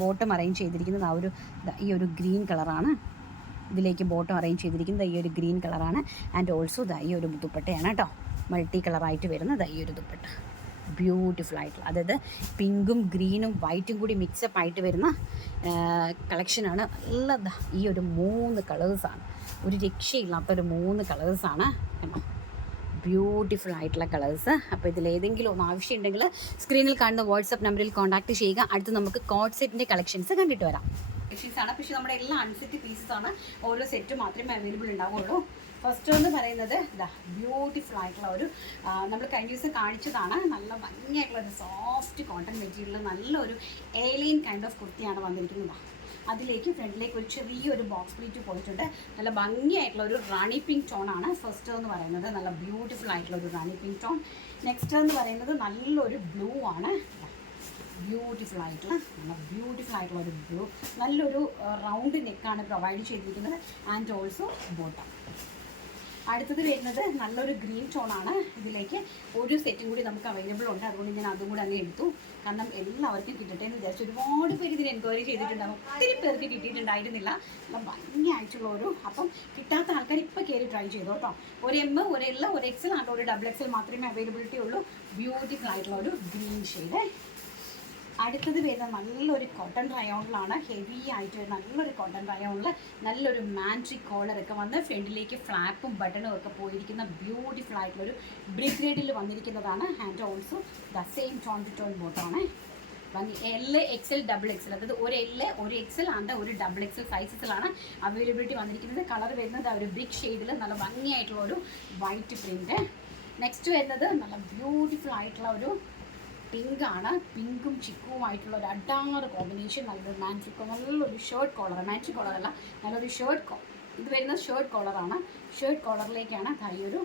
ബോട്ടം അറേഞ്ച് ചെയ്തിരിക്കുന്നത്. ആ ഒരു ഈ ഒരു ഗ്രീൻ കളറാണ് ഇതിലേക്ക് ബോട്ടം അറേഞ്ച് ചെയ്തിരിക്കുന്നത് ഈ ഒരു ഗ്രീൻ കളറാണ്. ആൻഡ് ഓൾസോ ദാ ഈ ഒരു ദുപ്പട്ടയാണ് കേട്ടോ. മൾട്ടി കളറായിട്ട് വരുന്നത് ഈ ഒരു ദുപ്പട്ട. ബ്യൂട്ടിഫുൾ ആയിട്ടുള്ള അതായത് പിങ്കും ഗ്രീനും വൈറ്റും കൂടി മിക്സപ്പ് ആയിട്ട് വരുന്ന കളക്ഷനാണ് നല്ല ദാ ഈ ഒരു മൂന്ന് കളേഴ്സാണ് ഒരു രക്ഷയില്ലാത്ത ഒരു മൂന്ന് കളേഴ്സാണ് കണ്ടോ ബ്യൂട്ടിഫുൾ ആയിട്ടുള്ള കളേഴ്സ് അപ്പോൾ ഇതിൽ ഏതെങ്കിലും ഒന്ന് ആവശ്യമുണ്ടെങ്കിൽ സ്ക്രീനിൽ കാണുന്ന വാട്സപ്പ് നമ്പറിൽ കോൺടാക്ട് ചെയ്യുക. അടുത്ത് നമുക്ക് കോഡ് സെറ്റിന്റെ കളക്ഷൻസ് കണ്ടിട്ട് വരാം. കളക്ഷൻസ് ആണ്. പക്ഷേ നമ്മുടെ എല്ലാ അൺസെറ്റ് പീസസ് ആണ് ഓരോ സെറ്റ് മാത്രമേ അവൈലബിൾ ഉണ്ടാവുള്ളൂ ഫസ്റ്റ് എന്ന് പറയുന്നത് ഇതാ ബ്യൂട്ടിഫുൾ ആയിട്ടുള്ള ഒരു നമ്മൾ കഴിഞ്ഞ ദിവസം കാണിച്ചതാണ്. നല്ല ഭംഗിയായിട്ടുള്ള ഒരു സോഫ്റ്റ് കോട്ടൺ മെറ്റീരിയൽ നല്ലൊരു ഏലിയൻ കൈൻഡ് ഓഫ് കുർത്തിയാണ് വന്നിരിക്കുന്നത് അതിലേക്ക് ഫ്രണ്ടിലേക്ക് ഒരു ചെറിയൊരു ബോക്സ് പ്ലേറ്റ് പോയിട്ടുണ്ട്. നല്ല ഭംഗിയായിട്ടുള്ള ഒരു റാണി പിങ്ക് ടോൺ ആണ് ഫസ്റ്റ് എന്ന് പറയുന്നത്. നല്ല ബ്യൂട്ടിഫുൾ ആയിട്ടുള്ള ഒരു റാണി പിങ്ക് ടോൺ നെക്സ്റ്റ് എന്ന് പറയുന്നത് നല്ലൊരു ബ്ലൂ ആണ്. ബ്യൂട്ടിഫുൾ ആയിട്ട് നല്ല ബ്യൂട്ടിഫുൾ ആയിട്ടുള്ള ഒരു ബ്ലൂ നല്ലൊരു റൗണ്ട് നെക്കാണ് പ്രൊവൈഡ് ചെയ്തിരിക്കുന്നത്. ആൻഡ് ഓൾസോ ബോട്ടം അടുത്തത് വരുന്നത് നല്ലൊരു ഗ്രീൻ ടോണാണ് ഇതിലേക്ക് ഒരു സെറ്റും കൂടി നമുക്ക് അവൈലബിൾ ഉണ്ട്. അതുകൊണ്ട് ഞാൻ അതും കൂടി അങ്ങ് എടുത്തു. കാരണം എല്ലാവർക്കും കിട്ടട്ടെ എന്ന് വിചാരിച്ചു ഒരുപാട് പേര് ഇതിന് എൻക്വയറി ചെയ്തിട്ടുണ്ടാകും ഒത്തിരി പേർക്ക് കിട്ടിയിട്ടുണ്ടായിരുന്നില്ല. അപ്പം ഭംഗി ആയിട്ടുള്ള ഒരു അപ്പം കിട്ടാത്ത ആൾക്കാർ ഇപ്പോൾ കയറി ട്രൈ ചെയ്തു കേട്ടോ ഒരു എം ഒരു എൽ ഒരു എക്സൽ ആണ്ട് ഒരു ഡബിൾ എക്സൽ മാത്രമേ അവൈലബിലിറ്റി ഉള്ളൂ. ബ്യൂട്ടിഫുൾ ആയിട്ടുള്ള ഒരു ഗ്രീൻ ഷെയ്ഡ് അടുത്തത് വരുന്ന നല്ലൊരു കോട്ടൺ റയോണിലാണ് ഹെവി ആയിട്ട് വരുന്ന നല്ലൊരു കോട്ടൺ റയോണിൽ നല്ലൊരു മാൻട്രിക് കോളറൊക്കെ വന്ന് ഫ്രണ്ടിലേക്ക് ഫ്ലാപ്പും ബട്ടണും ഒക്കെ പോയിരിക്കുന്ന ബ്യൂട്ടിഫുൾ ആയിട്ടുള്ളൊരു ബ്രിക് ഗ്രേഡിൽ വന്നിരിക്കുന്നതാണ്. And also the same tone to tone ബോട്ടാണ് വന്നി എൽ എക്സൽ ഡബിൾ എക്സൽ അതായത് ഒരു എൽ ഒരു എക്സൽ ആണ്ട് ഒരു ഡബിൾ എക്സൽ സൈസസിലാണ് അവൈലബിലിറ്റി വന്നിരിക്കുന്നത്. കളർ വരുന്നത് ആ ഒരു ബ്രിക് ഷെയ്ഡിൽ നല്ല ഭംഗിയായിട്ടുള്ള ഒരു വൈറ്റ് പ്രിന്റ് നെക്സ്റ്റ് വരുന്നത് നല്ല ബ്യൂട്ടിഫുൾ ആയിട്ടുള്ള ഒരു പിങ്ക് ആണ് പിങ്കും ചിക്കുമായിട്ടുള്ള ഒരു അഡാറ് കോമ്പിനേഷൻ നല്ലൊരു റൊമാന്റിക് നല്ലൊരു ഷേർട്ട് കോളർ റൊമാന്റിക് കോളർ അല്ല നല്ലൊരു ഷേർട്ട് കോ ഇത് വരുന്നത് ഷേർട്ട് കോളറാണ് ഷേർട്ട് കോളറിലേക്കാണ് ഈ ഒരു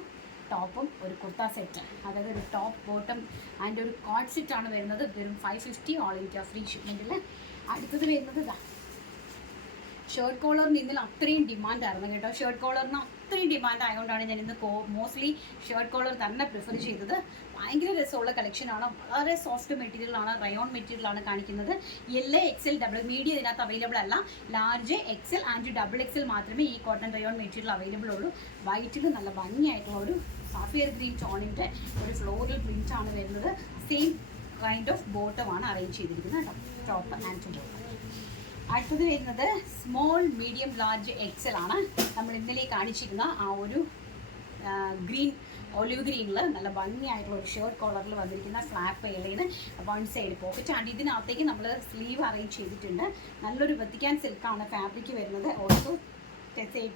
ടോപ്പും ഒരു കുർത്ത സെറ്റ് അതായത് ഒരു ടോപ്പ് ബോട്ടം അതിന്റെ ഒരു കോട്ട് സെറ്റാണ് വരുന്നത്. വെറും five fifty all India free ഷിപ്മെന്റിൽ അടുത്തത് വരുന്നത് ഇതാ ഷർട്ട് കോളറിന് ഇന്നലെ അത്രയും ഡിമാൻഡ് ആയിരുന്നു കേട്ടോ. ഷർട്ട് കോളറിന് അത്രയും ഡിമാൻഡ് ആയതുകൊണ്ടാണ് ഞാൻ ഇന്ന് മോസ്റ്റ്ലി ഷർട്ട് കോളർ തന്നെ പ്രിഫർ ചെയ്തത്. ഭയങ്കര രസമുള്ള കളക്ഷനാണ് വളരെ സോഫ്റ്റ് മെറ്റീരിയലാണ് റയോൺ മെറ്റീരിയലാണ് കാണിക്കുന്നത്. എൽ എക്സൽ ഡബിൾ മീഡിയം ഇതിനകത്ത് അവൈലബിൾ അല്ല. Large XL and double XL മാത്രമേ ഈ കോട്ടൺ റയോൺ മെറ്റീരിയൽ അവൈലബിൾ ഉള്ളൂ. വൈറ്റിൽ നല്ല ഭംഗിയായിട്ടുള്ള ഒരു സാഫിയർ ഗ്രീൻ ടോണിന്റെ ഒരു ഫ്ലോറൽ പ്രിന്റ് ആണ് വരുന്നത്. സെയിം കൈൻഡ് ഓഫ് ബോട്ടമാണ് അറേഞ്ച് ചെയ്തിരിക്കുന്നത് ടോപ്പ് ആൻഡ് ബോട്ടം അടുത്തത് വരുന്നത് സ്മോൾ മീഡിയം ലാർജ് എക്സൽ ആണ്. നമ്മൾ ഇന്നലെ കാണിച്ചിരുന്ന ആ ഒരു ഗ്രീൻ ഒലിവ് ഗ്രീനിൽ നല്ല ഭംഗിയായിട്ടുള്ള ഒരു ഷർട്ട് കോളറിൽ വന്നിരിക്കുന്ന ഫ്ലാപ്പ് ഏലയിന് വൺ സൈഡ് പോക്കറ്റ് ആൻഡ് ഇതിനകത്തേക്ക് നമ്മൾ സ്ലീവ് അറേഞ്ച് ചെയ്തിട്ടുണ്ട്. നല്ലൊരു വത്തിക്കാൻ സിൽക്കാണ് ഫാബ്രിക് വരുന്നത്. ഓൾസോ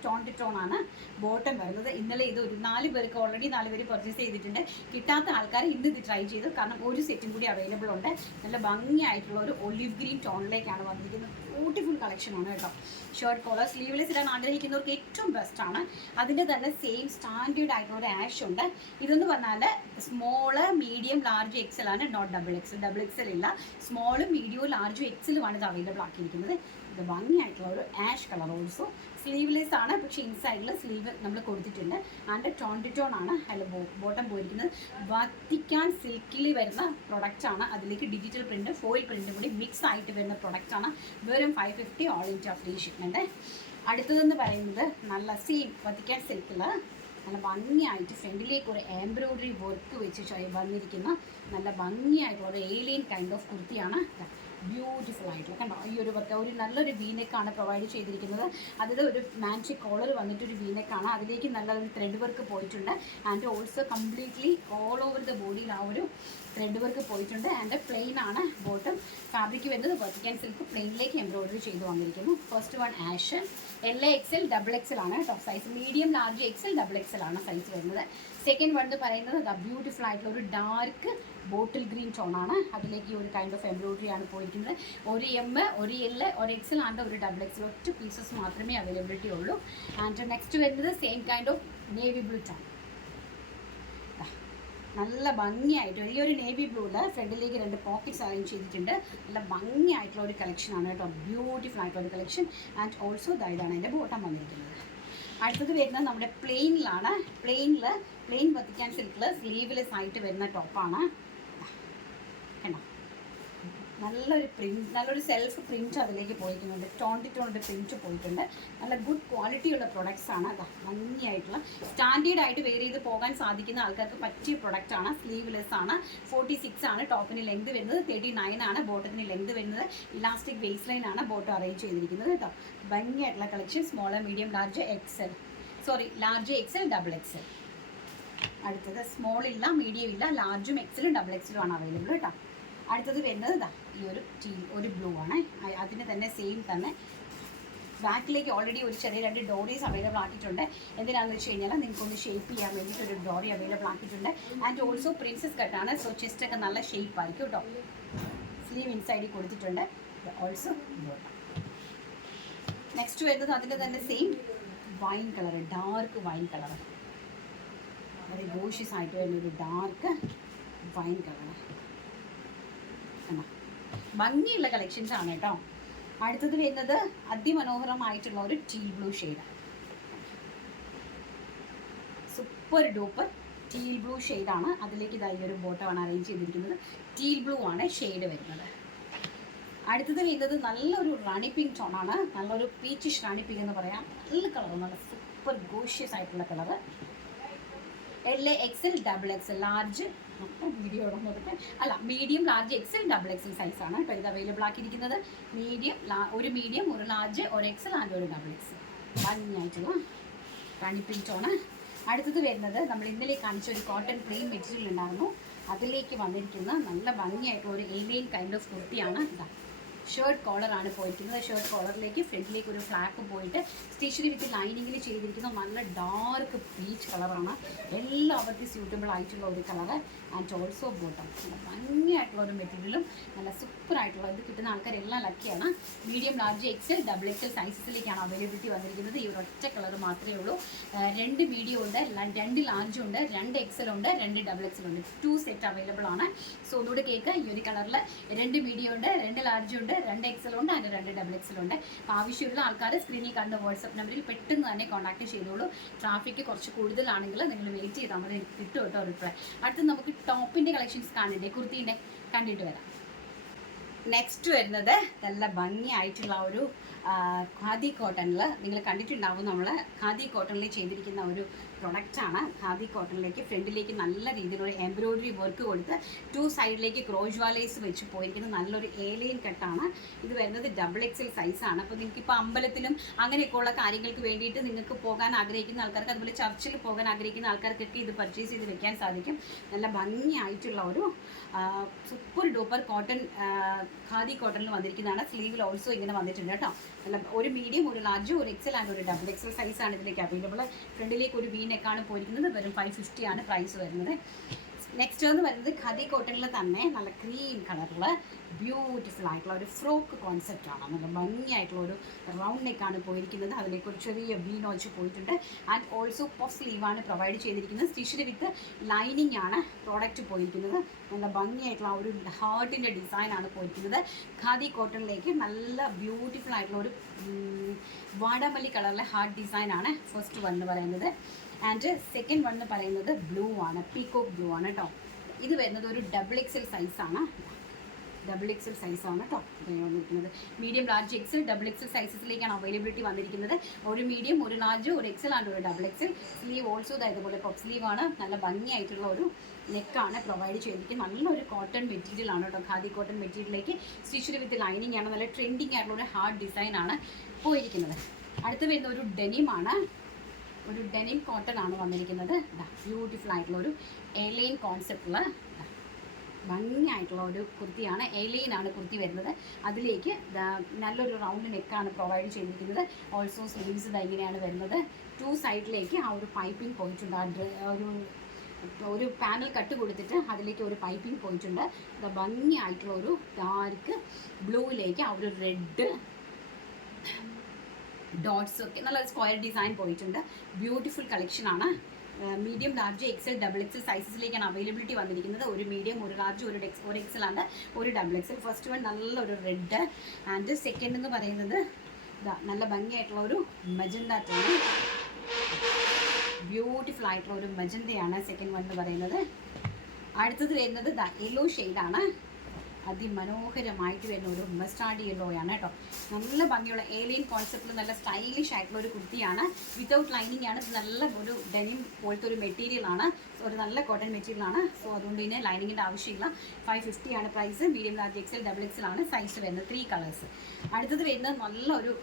ടോൺ ടു ടോൺ ആണ് ബോട്ടം വരുന്നത്. ഇന്നലെ ഇത് ഒരു നാല് പേർക്ക് ഓൾറെഡി നാല് പേര് പർച്ചേസ് ചെയ്തിട്ടുണ്ട്. കിട്ടാത്ത ആൾക്കാർ ഇന്ന് ഇത് ട്രൈ ചെയ്തു. കാരണം ഒരു സെറ്റും കൂടി അവൈലബിൾ ഉണ്ട്. നല്ല ഭംഗിയായിട്ടുള്ള ഒരു ഒലിവ് ഗ്രീൻ ടോണിലേക്കാണ് വന്നിരിക്കുന്നത്. ബ്യൂട്ടിഫുൾ കളക്ഷൻ ആണ് കേട്ടോ. ഷർട്ട് കോളർ സ്ലീവ്ലെസ് ഇടാൻ ആഗ്രഹിക്കുന്നവർക്ക് ഏറ്റവും ബെസ്റ്റ് ആണ്. അതിന്റെ തന്നെ സെയിം സ്റ്റാൻഡേർഡ് ആയിട്ടുള്ള ഒരു ആഷ് ഉണ്ട്. ഇതെന്ന് പറഞ്ഞാൽ സ്മോൾ മീഡിയം ലാർജ് എക്സൽ ആണ്. Not double XL double XL ഇല്ല. സ്മോളും മീഡിയവും ലാർജും എക്സലുമാണ് ഇത് അവൈലബിൾ ആക്കിയിരിക്കുന്നത്. ഇത് ഭംഗിയായിട്ടുള്ള ഒരു ആഷ് കളർ ഓൾസോ സ്ലീവ്ലെസ് ആണ്. പക്ഷേ ഇൻസൈഡിൽ സ്ലീവ് നമ്മൾ കൊടുത്തിട്ടുണ്ട്. ആൻഡ് ടോൺ ടു ടോൺ ആണ് അതിൽ ബോട്ടം പോയിരിക്കുന്നത്. വത്തിക്കാൻ സിൽക്കിൽ വരുന്ന പ്രൊഡക്റ്റ് ആണ്. അതിലേക്ക് ഡിജിറ്റൽ പ്രിന്റ് ഫോയിൽ പ്രിന്റ് കൂടി മിക്സ് ആയിട്ട് വരുന്ന പ്രൊഡക്റ്റ് ആണ്. വെറും five fifty all India free shipment അടുത്തതെന്ന് പറയുന്നത് നല്ല സെയിം വത്തിക്കാൻ സിൽക്കിൽ നല്ല ഭംഗിയായിട്ട് ഫ്രണ്ടിലേക്ക് ഒരു എംബ്രോയിഡറി വർക്ക് വെച്ച് വന്നിരിക്കുന്ന നല്ല ഭംഗിയായിട്ടുള്ള ഒരു ഏലിയൻ കൈൻഡ് ഓഫ് കുർത്തിയാണ്. ബ്യൂട്ടിഫുൾ ആയിട്ടുള്ള കണ്ടോ? ഈ ഒരു വർക്ക് ഒരു നല്ലൊരു വീനെക്കാണ് പ്രൊവൈഡ് ചെയ്തിരിക്കുന്നത്. അതിൽ ഒരു മാൻസി കോളർ വന്നിട്ട് ഒരു വീനെക്കാണ് അതിലേക്ക് നല്ലൊരു ത്രെഡ് വർക്ക് പോയിട്ടുണ്ട്. And also completely all over the ബോഡിയിൽ ആ ഒരു ത്രെഡ് വർക്ക് പോയിട്ടുണ്ട്. ആൻഡ് പ്ലെയിൻ ആണ് ബോട്ടം ഫാബ്രിക് വരുന്നത് വെർട്ടിക്കൻ സിൽക്ക് പ്ലെയിനിലേക്ക് എംബ്രോയിഡറി ചെയ്ത് വന്നിരിക്കുന്നു. First one Ashan L X L double XL ആണ് കേട്ടോ size medium large X L double XL ആണ് സൈസ് വരുന്നത്. സെക്കൻഡ് വൺ എന്ന് പറയുന്നത് ദ ബ്യൂട്ടിഫുൾ ആയിട്ടുള്ള ഒരു ഡാർക്ക് ബോട്ടിൽ ഗ്രീൻ ടോൺ ആണ്. അതിലേക്ക് ഈ ഒരു കൈൻഡ് ഓഫ് എംബ്രോയിഡറി ആണ് പോയിരിക്കുന്നത്. ഒരു എം ഒരു എൽ ഒരു എക്സിൽ ആൻഡ് ഒരു ഡബിൾ എക്സിൽ ഒറ്റ പീസസ് മാത്രമേ അവൈലബിലിറ്റി ഉള്ളൂ. ആൻഡ് നെക്സ്റ്റ് വരുന്നത് same kind of navy blue tone നല്ല ഭംഗിയായിട്ട് ഈ ഒരു നേവി ബ്ലൂവിൽ ഫ്രണ്ടിലേക്ക് രണ്ട് പോക്കറ്റ്സ് അറേഞ്ച് ചെയ്തിട്ടുണ്ട്. നല്ല ഭംഗിയായിട്ടുള്ള ഒരു കളക്ഷനാണ് കേട്ടോ. ബ്യൂട്ടിഫുൾ ആയിട്ടുള്ള ഒരു കളക്ഷൻ ആൻഡ് ഓൾസോ ഇതാണ് എന്റെ ബോട്ടം വന്നിരിക്കുന്നത്. അടുത്തത് വരുന്നത് നമ്മുടെ പ്ലെയിനിലാണ് പ്ലെയിനിൽ പ്ലെയിൻ വത്തിക്കാൻ സിൽക്കിൽ സ്ലീവ്ലെസ് ആയിട്ട് വരുന്ന ടോപ്പാണ് കണ്ടോ? നല്ലൊരു പ്രിന്റ് നല്ലൊരു സെൽഫ് പ്രിന്റ് അതിലേക്ക് പോയിട്ടുണ്ട്. ടോണ്ടി ടോണ്ടി പ്രിന്റ് പോയിട്ടുണ്ട്. നല്ല ഗുഡ് ക്വാളിറ്റി ഉള്ള പ്രൊഡക്ട്സ് ആണ്. അതാ ഭംഗിയായിട്ടുള്ള. സ്റ്റാൻഡേർഡ് ആയിട്ട് വെയർ ചെയ്ത് പോകാൻ സാധിക്കുന്ന ആൾക്കാർക്ക് പറ്റിയ പ്രൊഡക്റ്റ് ആണ്. സ്ലീവ്ലെസ് ആണ്. ഫോർട്ടി സിക്സ് ആണ് ടോപ്പിന് ലെങ്ത് വരുന്നത്. തേർട്ടി നയൻ ആണ് ബോട്ടത്തിന് ലെങ്ത് വരുന്നത്. ഇലാസ്റ്റിക് വേസ്റ്റ് ലൈൻ ആണ് ബോട്ടം അറേഞ്ച് ചെയ്തിരിക്കുന്നത് കേട്ടോ. ഭംഗിയായിട്ടുള്ള collection smaller medium large XL sorry large XL double XL അടുത്തത് സ്മോൾ ഇല്ല മീഡിയം ഇല്ല ലാർജും എക്സലും ഡബിൾ എക്സലും ആണ് അവൈലബിൾ കേട്ടോ. അടുത്തത് വരുന്നത് ഇതാ ഈ ഒരു ടീ ഒരു ബ്ലൂ ആണ്. അതിന് തന്നെ സെയിം തന്നെ. ബാക്കിലേക്ക് ഓൾറെഡി ഒരു ചെറിയ രണ്ട് ഡോറീസ് അവൈലബിൾ ആക്കിയിട്ടുണ്ട്. എന്തിനാണെന്ന് വെച്ച് കഴിഞ്ഞാൽ നിങ്ങൾക്കൊന്ന് ഷേപ്പ് ചെയ്യാൻ വേണ്ടിയിട്ട് ഒരു ഡോറി അവൈലബിൾ ആക്കിയിട്ടുണ്ട്. ആൻഡ് ഓൾസോ പ്രിൻസസ് കട്ടാണ് സോ ചെസ്റ്റ് ഒക്കെ നല്ല ഷേപ്പ് ആയിരിക്കും കേട്ടോ. സ്ലീവ് ഇൻസൈഡിൽ കൊടുത്തിട്ടുണ്ട്. ഓൾസോ നെക്സ്റ്റ് വരുന്നത് അതിന്റെ തന്നെ same wine colour dark wine colour വളരെ ഗോഷ്യസ് ആയിട്ട് വരുന്ന ഒരു ഡാർക്ക് വൈൻ കളർ ഭംഗിയുള്ള കളക്ഷൻസ് ആണ് കേട്ടോ. അടുത്തത് വരുന്നത് അതിമനോഹരമായിട്ടുള്ള ഒരു teal blue shade super duper teal blue ഷെയ്ഡാണ് അതിലേക്ക് ഇതായി ഒരു ബോട്ടമാണ് അറേഞ്ച് ചെയ്തിരിക്കുന്നത്. ടീൽ ബ്ലൂ ആണ് ഷെയ്ഡ് വരുന്നത്. അടുത്തത് വരുന്നത് നല്ലൊരു റാണി പിങ്ക് ടോണാണ് നല്ലൊരു പീച്ചിഷ് റാണി പിങ്ക് എന്ന് പറയാം. നല്ല കളർ നല്ല സൂപ്പർ ഗോഷ്യസ് ആയിട്ടുള്ള colour L XL double XL large video നോക്കട്ടെ അല്ല medium large XL double XL സൈസാണ് ഇപ്പോൾ ഇത് അവൈലബിൾ ആക്കിയിരിക്കുന്നത്. മീഡിയം ഒരു മീഡിയം ഒരു ലാർജ് ഒരു എക്സൽ ആൻഡ് ഒരു ഡബിൾ എക്സ് ഭംഗിയായിട്ടുള്ള റാണി അടുത്തത് വരുന്നത് നമ്മൾ ഇന്നലെ കാണിച്ച ഒരു കോട്ടൺ പ്ലെയിൻ മെറ്റീരിയൽ ഉണ്ടായിരുന്നു. അതിലേക്ക് വന്നിരിക്കുന്ന നല്ല ഭംഗിയായിട്ടുള്ള ഒരു ഏലിയൻ കൈൻഡ് ഓഫ് കുർത്തിയാണ് ഇതാ. ഷർട്ട് ആണ് പോയിരിക്കുന്നത്. ഷർട്ട് കോളറിലേക്ക് ഫ്രണ്ടിലേക്ക് ഒരു ഫ്ലാക്ക് പോയിട്ട് സ്റ്റിച്ചറി വിത്ത് ലൈനിങ്ങിൽ ചെയ്തിരിക്കുന്ന നല്ല ഡാർക്ക് പീച്ച് കളറാണ് എല്ലാവർക്കും സ്യൂട്ടബിൾ ആയിട്ടുള്ള ഒരു കളറ് ആൻഡ് ഓൾസോ ബോട്ടം ഭംഗിയായിട്ടുള്ള ഒരു മെറ്റീരിയലും നല്ല സൂപ്പർ ആയിട്ടുള്ള ഇത് കിട്ടുന്ന ആൾക്കാരെല്ലാം ലക്കിയാണ് medium large XL double XL സൈസസിലേക്കാണ് availability വന്നിരിക്കുന്നത്. ഈ ഒരൊറ്റ കളർ മാത്രമേ ഉള്ളൂ. രണ്ട് മീഡിയം ഉണ്ട് രണ്ട് ലാർജ് ഉണ്ട് രണ്ട് എക്സൽ ഉണ്ട് രണ്ട് ഡബിൾ എക്സൽ ഉണ്ട്. ടു സെറ്റ് അവൈലബിൾ ആണ്. സോ ഒന്നുകൂടെ കേക്ക് ഈ ഒരു കളറിൽ രണ്ട് മീഡിയം ഉണ്ട് രണ്ട് ലാർജ് ഉണ്ട് രണ്ട് എക്സൽ ഉണ്ട് അതിന് രണ്ട് ഡബിൾ എക്സൽ ഉണ്ട് അപ്പോൾ ആവശ്യമുള്ള ആൾക്കാർ സ്ക്രീനിൽ കണ്ട വാട്സപ്പ് നമ്പറിൽ പെട്ടെന്ന് തന്നെ കോൺടാക്ട് ചെയ്തോളൂ. ട്രാഫിക് കുറച്ച് കൂടുതലാണെങ്കിൽ നിങ്ങൾ വെയിറ്റ് ചെയ്താൽ മതി. കിട്ടും കേട്ടോ റിപ്ലൈ അടുത്ത് നമുക്ക് ടോപ്പിന്റെ കളക്ഷൻസ് കാണണ്ടേ? കുർത്തീന്റെ കണ്ടിട്ട് വരാം. നെക്സ്റ്റ് വരുന്നത് നല്ല ഭംഗിയായിട്ടുള്ള ഒരു ഖാദി കോട്ടണിൽ നിങ്ങൾ കണ്ടിട്ടുണ്ടാവും നമ്മൾ ഖാദി കോട്ടണിൽ ചെയ്തിരിക്കുന്ന ഒരു പ്രൊഡക്റ്റാണ് ഖാദി കോട്ടണിലേക്ക് ഫ്രണ്ടിലേക്ക് നല്ല രീതിയിലൊരു എംബ്രോയിഡറി വർക്ക് കൊടുത്ത് ടു സൈഡിലേക്ക് ക്രോഷ് വാലേസ് വെച്ച് പോയിരിക്കുന്ന നല്ലൊരു ഏലിയൻ കട്ടാണ്. ഇത് വരുന്നത് ഡബിൾ എക്സൽ സൈസാണ് അപ്പോൾ നിങ്ങൾക്ക് ഇപ്പോൾ അമ്പലത്തിലും അങ്ങനെയൊക്കെയുള്ള കാര്യങ്ങൾക്ക് വേണ്ടിയിട്ട് നിങ്ങൾക്ക് പോകാൻ ആഗ്രഹിക്കുന്ന ആൾക്കാർക്ക് അതുപോലെ ചർച്ചിൽ പോകാൻ ആഗ്രഹിക്കുന്ന ആൾക്കാർക്കൊക്കെ ഇത് പർച്ചേസ് ചെയ്ത് വെക്കാൻ സാധിക്കും. നല്ല ഭംഗിയായിട്ടുള്ള ഒരു സൂപ്പർ ഡൂപ്പർ കോട്ടൺ ഖാദി കോട്ടണിൽ വന്നിരിക്കുന്നതാണ്. സ്ലീവിൽ ഓൾസോ ഇങ്ങനെ വന്നിട്ടുണ്ട് കേട്ടോ. നല്ല ഒരു മീഡിയം ഒരു ലാർജ് ഒരു എക്സൽ ആൻഡ് ഒരു ഡബിൾ എക്സൽ സൈസാണ് ഇതിലേക്ക് അവൈലബിൾ ഫ്രണ്ടിലേക്ക് ഒരു വി നെക്കാണ് പോയിരിക്കുന്നത്. വെറും ഫൈവ് ഫിഫ്റ്റി ആണ് പ്രൈസ് വരുന്നത്. നെക്സ്റ്റ് എന്ന് പറയുന്നത് ഖദി കോട്ടണിൽ തന്നെ നല്ല ക്രീം കളറുള്ള ബ്യൂട്ടിഫുൾ ആയിട്ടുള്ള ഒരു ഫ്രോക്ക് കോൺസെപ്റ്റ് ആണ്. നല്ല ഭംഗിയായിട്ടുള്ള ഒരു റൗണ്ട് നെക്കാണ് പോയിരിക്കുന്നത്. അതിലേക്ക് ഒരു ചെറിയ വി നോച്ച് പോയിട്ടുണ്ട്. ആൻഡ് ഓൾസോ പഫ് സ്ലീവാണ് പ്രൊവൈഡ് ചെയ്തിരിക്കുന്നത്. സ്റ്റിച്ചിന് വിത്ത് ലൈനിങ് ആണ് പ്രോഡക്റ്റ് പോയിരിക്കുന്നത്. നല്ല ഭംഗിയായിട്ടുള്ള ഒരു ഹാർട്ടിന്റെ ഡിസൈനാണ് പോയിരിക്കുന്നത്. ഖാദി കോട്ടണിലേക്ക് നല്ല ബ്യൂട്ടിഫുൾ ആയിട്ടുള്ള ഒരു വാടാമല്ലി കളറിലെ ഹാർട്ട് ഡിസൈനാണ് ഫസ്റ്റ് വന്ന് പറയുന്നത്. ആൻഡ് സെക്കൻഡ് വൺ എന്ന് പറയുന്നത് ബ്ലൂ ആണ് പീകോക്ക് ബ്ലൂ ആണ് കേട്ടോ ഇത് വരുന്നത് ഒരു ഡബിൾ എക്സൽ സൈസാണ് ഡബിൾ എക്സൽ സൈസാണ് കേട്ടോ വന്നിരിക്കുന്നത്. Medium large XL double X XL സൈസസിലേക്കാണ് availability വന്നിരിക്കുന്നത്. ഒരു മീഡിയം ഒരു ലാർജ് ഒരു എക്സൽ ആൻഡ് ഒരു ഡബിൾ എക്സൽ സ്ലീവ് ഓൾസോ ഇതുപോലെ പപ്പ് സ്ലീവ് ആണ്. നല്ല ഭംഗിയായിട്ടുള്ള ഒരു നെക്കാണ് പ്രൊവൈഡ് ചെയ്തിരിക്കുന്നത്. നല്ലൊരു കോട്ടൺ മെറ്റീരിയൽ ആണ് കേട്ടോ ഖാദി കോട്ടൺ മെറ്റീരിയലിലേക്ക് സ്റ്റിച്ചിൽ വിത്ത് ലൈനിങ് ആണ്. നല്ല ട്രെൻഡിങ് ആയിട്ടുള്ള ഒരു ഹാർഡ് ഡിസൈൻ ആണ് പോയിരിക്കുന്നത്. അടുത്ത് വരുന്ന ഒരു ഡെനിമാണ് ഒരു ഡെനിം കോട്ടൺ ആണ് വന്നിരിക്കുന്നത്. ബ്യൂട്ടിഫുൾ ആയിട്ടുള്ള ഒരു എലൈൻ കോൺസെപ്റ്റുള്ള ഭംഗിയായിട്ടുള്ള ഒരു കുർത്തിയാണ്. എലൈൻ ആണ് കുർത്തി വരുന്നത്. അതിലേക്ക് നല്ലൊരു റൗണ്ട് നെക്കാണ് പ്രൊവൈഡ് ചെയ്തിരിക്കുന്നത്. ഓൾസോ സ്ലീവ്സ് ഇങ്ങനെയാണ് വരുന്നത്. ടു സൈഡിലേക്ക് ആ ഒരു പൈപ്പിംഗ് പോയിട്ടുണ്ട് ആ ഒരു ഒരു പാനൽ കട്ട് കൊടുത്തിട്ട് അതിലേക്ക് ഒരു പൈപ്പിംഗ് പോയിട്ടുണ്ട് ഭംഗിയായിട്ടുള്ള ഒരു ഡാർക്ക് ബ്ലൂയിലേക്ക് ആ ഒരു റെഡ് ഡോട്ട്സ് ഒക്കെ നല്ലൊരു സ്ക്വയർ ഡിസൈൻ പോയിട്ടുണ്ട്. ബ്യൂട്ടിഫുൾ കളക്ഷൻ ആണ്. Medium large XL double XL സൈസസിലേക്കാണ് availability വന്നിരിക്കുന്നത്. ഒരു മീഡിയം ഒരു ലാർജ് ഒരു ഡെക്സ് ഒരു എക്സൽ ആണ്. ഒരു ഡബിൾ എക്സൽ ഫസ്റ്റ് വൺ നല്ലൊരു റെഡ് ആൻഡ് സെക്കൻഡ് എന്ന് പറയുന്നത് ഇതാ നല്ല ഭംഗിയായിട്ടുള്ള ഒരു മജന്ത ബ്യൂട്ടിഫുൾ ആയിട്ടുള്ള ഒരു മജന്തയാണ് സെക്കൻഡ് വൺ എന്ന് പറയുന്നത്. അടുത്തത് വരുന്നത് യെല്ലോ ഷെയ്ഡാണ് അതിമനോഹരമായിട്ട് വരുന്ന ഒരു ഉമ്മ സ്റ്റാർട്ട് ആണ് കേട്ടോ. നല്ല ഭംഗിയുള്ള ഏലിയൻ കോൺസെപ്റ്റിൽ നല്ല സ്റ്റൈലിഷ് ആയിട്ടുള്ള ഒരു കുർത്തിയാണ്. വിത്തൗട്ട് ലൈനിങ് ആണ്. ഇത് നല്ല ഒരു ഡെനിം പോലത്തെ ഒരു മെറ്റീരിയൽ ആണ്. ഒരു നല്ല കോട്ടൺ മെറ്റീരിയൽ ആണ്. സോ അതുകൊണ്ട് തന്നെ ലൈനിങ്ങിന്റെ ആവശ്യമില്ല. ഫൈവ് ഫിഫ്റ്റി ആണ് price medium large XL double XL ആണ് സൈസ് വരുന്നത് ത്രീ കളേഴ്സ് അടുത്തത് വരുന്നത് നല്ലൊരു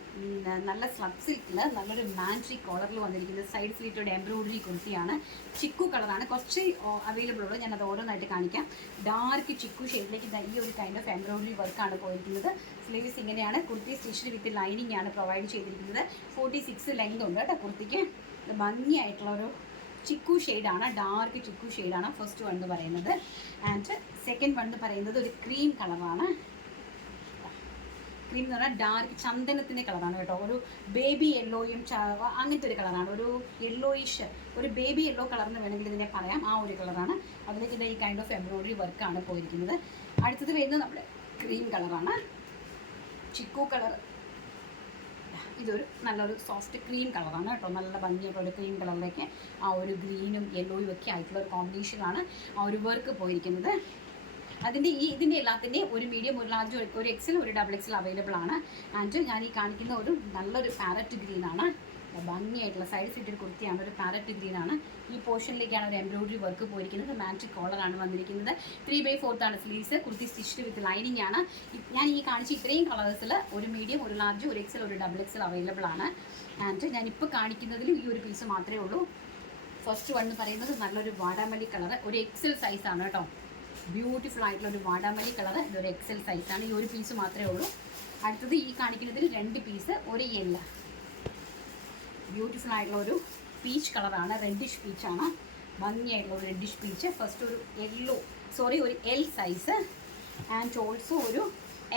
നല്ല സ്ലബ് സിൽക്കിൽ നല്ലൊരു മാൻട്രി കോളറിൽ വന്നിരിക്കുന്നത് സൈഡ് സ്ലീറ്റോടെ എംബ്രോയിഡറി കുർത്തിയാണ് ചിക്കു കളറാണ് കുറച്ച് അവൈലബിൾ ഉള്ളൂ. ഞാൻ അത് ഓരോന്നായിട്ട് കാണിക്കാം. ഡാർക്ക് ചിക്കു ഷെയ്ഡിലേക്ക് ഈ ഒരു കൈൻഡ് ഓഫ് എംബ്രോയിഡറി വർക്കാണ് പോയിരിക്കുന്നത്. സ്ലീവ്സ് ഇങ്ങനെയാണ്. കുർത്തി സ്റ്റിച്ചിൽ വിത്ത് ലൈനിങ് ആണ് പ്രൊവൈഡ് ചെയ്തിരിക്കുന്നത്. ഫോർട്ടി സിക്സ് ലെങ്ത് ഉണ്ട് കേട്ടോ കുർത്തിക്ക്. ഭംഗിയായിട്ടുള്ളൊരു ചിക്കു ഷെയ്ഡാണ് ഡാർക്ക് ചിക്കു ഷെയ്ഡാണ് ഫസ്റ്റ് വൺ എന്ന് പറയുന്നത്. ആൻഡ് സെക്കൻഡ് വൺ എന്ന് പറയുന്നത് ഒരു ക്രീം കളറാണ് ക്രീം എന്ന് പറഞ്ഞാൽ ഡാർക്ക് ചന്ദനത്തിന്റെ കളറാണ് കേട്ടോ. ഒരു ബേബി യെല്ലോയും അങ്ങനത്തെ ഒരു കളറാണ് ഒരു യെല്ലോയിഷ് ഒരു ബേബി യെല്ലോ കളർ എന്ന് വേണമെങ്കിൽ ഇതിനെ പറയാം. ആ ഒരു കളറാണ് അതിലേക്ക് ഇത് ഈ കൈൻഡ് ഓഫ് എംബ്രോയിഡറി വർക്കാണ് പോയിരിക്കുന്നത്. അടുത്തത് വരുന്നത് നമ്മുടെ ക്രീം കളറാണ് ചിക്കു കളർ ഇതൊരു നല്ലൊരു സോഫ്റ്റ് ക്രീം കളറാണ് കേട്ടോ. നല്ല ഭംഗിയായിട്ടുള്ള ക്രീം കളറിലേക്ക് ആ ഒരു ഗ്രീനും യെല്ലോയും ഒക്കെ ആയിട്ടുള്ള ഒരു കോമ്പിനേഷനാണ് ആ ഒരു വർക്ക് പോയിരിക്കുന്നത്. അതിന്റെ ഈ ഇതിന്റെ എല്ലാത്തിന്റെയും ഒരു മീഡിയം ഒരു ലാർജ് ഒരു എക്സൽ ഒരു ഡബിൾ എക്സൽ അവൈലബിൾ ആണ്. ആൻഡ് ഞാൻ ഈ കാണിക്കുന്ന ഒരു നല്ലൊരു പാരറ്റ് ഗ്രീൻ ആണ്. ഭംഗിയായിട്ടുള്ള സൈഡ് ഫിറ്റഡ് കുർത്തിയാണ് ഒരു പാരറ്റ് ഗ്രീനാണ് ഈ പോർഷനിലേക്കാണ് ഒരു എംബ്രോയിഡറി വർക്ക് പോയിരിക്കുന്നത്. മാറ്റിക് കോളറാണ് വന്നിരിക്കുന്നത്. ത്രീ ബൈ ആണ് sleeves kurti stitched with lining ആണ്. ഞാൻ ഈ കാണിച്ച ഇത്രയും കളേഴ്സിൽ ഒരു മീഡിയം ഒരു ലാർജ് ഒരു എക്സൽ ഒരു ഡബിൾ എക്സൽ അവൈലബിൾ ആണ്. ആൻഡ് ഞാൻ ഇപ്പോൾ കാണിക്കുന്നതിലും ഈ ഒരു പീസ് മാത്രമേ ഉള്ളൂ. ഫസ്റ്റ് വൺ എന്ന് പറയുന്നത് നല്ലൊരു വാടാമല്ലി കളർ ഒരു എക്സൽ സൈസാണ് കേട്ടോ. ബ്യൂട്ടിഫുൾ ആയിട്ടുള്ള ഒരു വാടാമല്ലി കളർ ഇതൊരു എക്സൽ സൈസാണ് ഈ ഒരു പീസ് മാത്രമേ ഉള്ളൂ. അടുത്തത് ഈ കാണിക്കുന്നതിൽ രണ്ട് പീസ് ഒരു എല്ല ബ്യൂട്ടിഫുൾ ആയിട്ടുള്ള ഒരു പീച്ച് കളറാണ് റെഡിഷ് പീച്ചാണ് ഭംഗിയായിട്ടുള്ള ഒരു റെഡിഷ് പീച്ച് ഫസ്റ്റ് ഒരു യെല്ലോ സോറി ഒരു എൽ സൈസ് ആൻഡ് ഓൾസോ ഒരു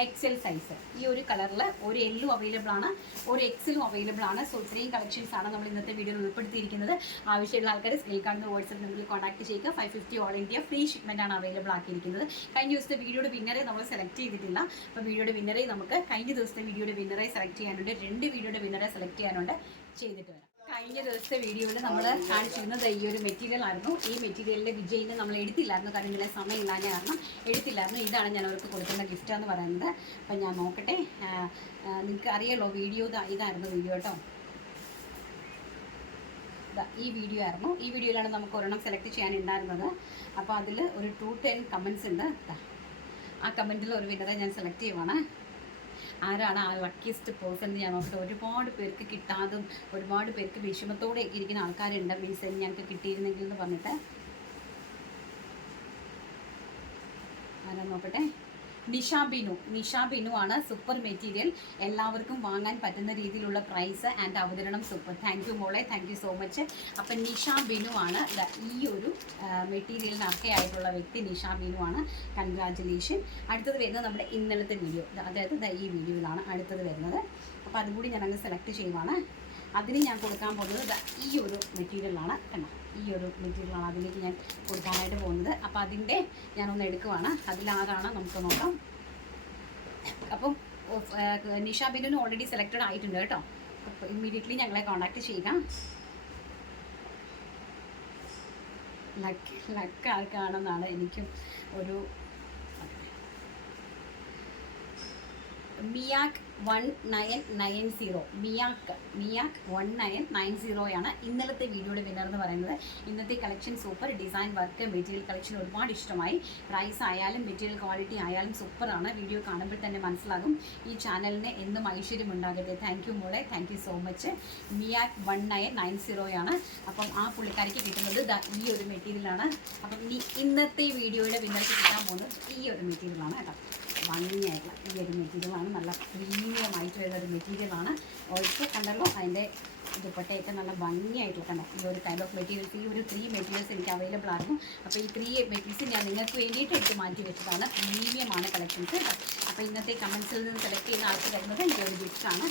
എക്സൽ സൈസ് ഈ ഒരു കളറിൽ ഒരു എല്ലും അവൈലബിൾ ആണ്. ഒരു എക്സലും അവൈലബിൾ ആണ്. സോ ഇത്രയും കളക്ഷൻസ് ആണ് നമ്മൾ ഇന്നത്തെ വീഡിയോയിൽ ഉൾപ്പെടുത്തിയിരിക്കുന്നത്. ആവശ്യമുള്ള ആൾക്കാർ സ്ക്രീൻ കാണുന്ന വാട്സപ്പ് നമ്പറിൽ കോൺടാക്ട് ചെയ്യുക. Five fifty all India free shipment ആണ് അവൈലബിൾ ആക്കിയിരിക്കുന്നത്. കഴിഞ്ഞ ദിവസത്തെ വീഡിയോയുടെ വിന്നറെ നമ്മൾ സെലക്ട് ചെയ്തിട്ടില്ല. അപ്പോൾ വീഡിയോയുടെ വിന്നറെ നമുക്ക് കഴിഞ്ഞ ദിവസത്തെ വീഡിയോയുടെ വിന്നറെ സെലക്ട് ചെയ്യാനുണ്ട്. രണ്ട് വീഡിയോയുടെ വിന്നറെ സെലക്ട് ചെയ്യാനുണ്ട്. ചെയ്തിട്ട് വരാം. കഴിഞ്ഞ ദിവസത്തെ വീഡിയോയിൽ നമ്മൾ കാണിച്ചിരുന്നത് ഈ ഒരു മെറ്റീരിയൽ ആയിരുന്നു. ഈ മെറ്റീരിയലിന്റെ വിജയിനെ നമ്മൾ എടുത്തില്ലായിരുന്നു. കാരണം ഇങ്ങനെ സമയം ഇല്ലാതെ കാരണം എടുത്തില്ലായിരുന്നു. ഇതാണ് ഞാൻ അവർക്ക് കൊടുക്കേണ്ട ഗിഫ്റ്റ് എന്ന് പറയുന്നത്. അപ്പം ഞാൻ നോക്കട്ടെ. നിങ്ങൾക്ക് അറിയാലോ വീഡിയോ ഇതായിരുന്നു വീഡിയോ കേട്ടോ. ഈ വീഡിയോ ആയിരുന്നു. ഈ വീഡിയോയിലാണ് നമുക്ക് ഒരെണ്ണം സെലക്ട് ചെയ്യാൻ ഉണ്ടായിരുന്നത് അപ്പോൾ അതിൽ ഒരു ടു ടെൻ കമൻസ് ഉണ്ട്. ആ കമന്റിൽ ഒരു വിനറെ ഞാൻ സെലക്ട് ചെയ്യുവാണ്. ആരാണ് ആ ലക്കിയസ്റ്റ് പേഴ്സൺ എന്ന് ഞാൻ നോക്കട്ടെ. ഒരുപാട് പേർക്ക് കിട്ടാതും ഒരുപാട് പേർക്ക് വിഷമത്തോടെ ഇരിക്കുന്ന ആൾക്കാരുണ്ട്. മീൻസ് ഞങ്ങൾക്ക് കിട്ടിയിരുന്നെങ്കിൽ എന്ന് പറഞ്ഞിട്ട്. ആരാ നോക്കട്ടെ? നിഷ ബിനു. നിഷ ബിനു ആണ് സൂപ്പർ മെറ്റീരിയൽ എല്ലാവർക്കും വാങ്ങാൻ പറ്റുന്ന രീതിയിലുള്ള പ്രൈസ് ആൻഡ് അവതരണം സൂപ്പർ താങ്ക് യു മോളെ. താങ്ക് യു സോ മച്ച് അപ്പം നിഷ ബിനു ആണ് ഈ ഒരു മെറ്റീരിയലിന് അർഹയായിട്ടുള്ള വ്യക്തി നിഷ ബിനു ആണ് കൺഗ്രാറ്റുലേഷൻ അടുത്തത് വരുന്നത് നമ്മുടെ ഇന്നലത്തെ വീഡിയോ അതായത് ഈ വീഡിയോയിലാണ് അടുത്തത് വരുന്നത്. അപ്പോൾ അതുകൂടി ഞാനങ്ങ് സെലക്ട് ചെയ്യുവാണ്. അതിന് ഞാൻ കൊടുക്കാൻ പോകുന്നത് ഈ ഒരു മെറ്റീരിയലാണ് കണ്ടോ? ഈ ഒരു മെറ്റീരിയലാണ് അതിലേക്ക് ഞാൻ കൊടുക്കാനായിട്ട് പോകുന്നത്. അപ്പോൾ അതിന്റെ ഞാനൊന്ന് എടുക്കുവാണ്. അതിലാരാണ് നമുക്ക് നോക്കാം. അപ്പം നിഷ ബിനുവിന് ഓൾറെഡി സെലക്റ്റഡ് ആയിട്ടുണ്ട് കേട്ടോ. അപ്പോൾ ഇമ്മീഡിയറ്റ്ലി ഞങ്ങളെ കോൺടാക്ട് ചെയ്യുക ലക്ക് ലക്ക് ആർക്കാണെന്നാണ് എനിക്കും ഒരു മിയാക്ക് വൺ നയൻ നയൻ സീറോ. മിയാക്ക് മിയാക്ക് വൺ നയൻ നയൻ സീറോയാണ് ഇന്നലത്തെ വീഡിയോയുടെ വിന്നർ എന്ന് പറയുന്നത്. ഇന്നത്തെ collection super design work material collection ഒരുപാട് ഇഷ്ടമായി. പ്രൈസ് ആയാലും മെറ്റീരിയൽ ക്വാളിറ്റി ആയാലും സൂപ്പറാണ് വീഡിയോ കാണുമ്പോൾ തന്നെ മനസ്സിലാകും. ഈ ചാനലിന് എന്നും ഐശ്വര്യം ഉണ്ടാകട്ടെ. താങ്ക് യു മോളെ. താങ്ക് യു സോ മച്ച് മിയാക്ക് വൺ നയൻ നയൻ സീറോയാണ് അപ്പം ആ പുള്ളിക്കാരിക്ക് കിട്ടുന്നത് ഈ ഒരു മെറ്റീരിയലാണ് അപ്പം ഇനി ഇന്നത്തെ വീഡിയോയുടെ വിന്നർക്ക് കിട്ടാൻ പോകുന്നത് ഈ ഒരു മെറ്റീരിയലാണ് കേട്ടോ. ഭംഗിയായിട്ടുള്ള ഈ ഒരു മെറ്റീരിയലാണ്. നല്ല പ്രീമിയം ആയിട്ട് വരുന്ന ഒരു മെറ്റീരിയലാണ്. ഓൾസോ കണ്ടല്ലോ അതിന്റെ ദുപ്പട്ടയൊക്കെ നല്ല ഭംഗിയായിട്ടുള്ള കണ്ടോ? ഈ ഒരു കൈൻഡ് ഓഫ് മെറ്റീരിയൽസ് ഈ ഒരു ത്രീ മെറ്റീരിയൽസ് എനിക്ക് അവൈലബിൾ ആയിരുന്നു. അപ്പോൾ ഈ ത്രീ മെറ്റീരിയൽസ് ഞാൻ നിങ്ങൾക്ക് വേണ്ടിയിട്ട് എടുത്ത് മാറ്റി വെച്ചതാണ്. പ്രീമിയമാണ് കളക്ഷൻസ് അപ്പോൾ ഇന്നത്തെ കമൻസിൽ നിന്ന് സെലക്ട് ചെയ്യുന്ന ആൾക്ക് വരുന്നത് എന്റെ ഒരു ഗിഫ്റ്റാണ്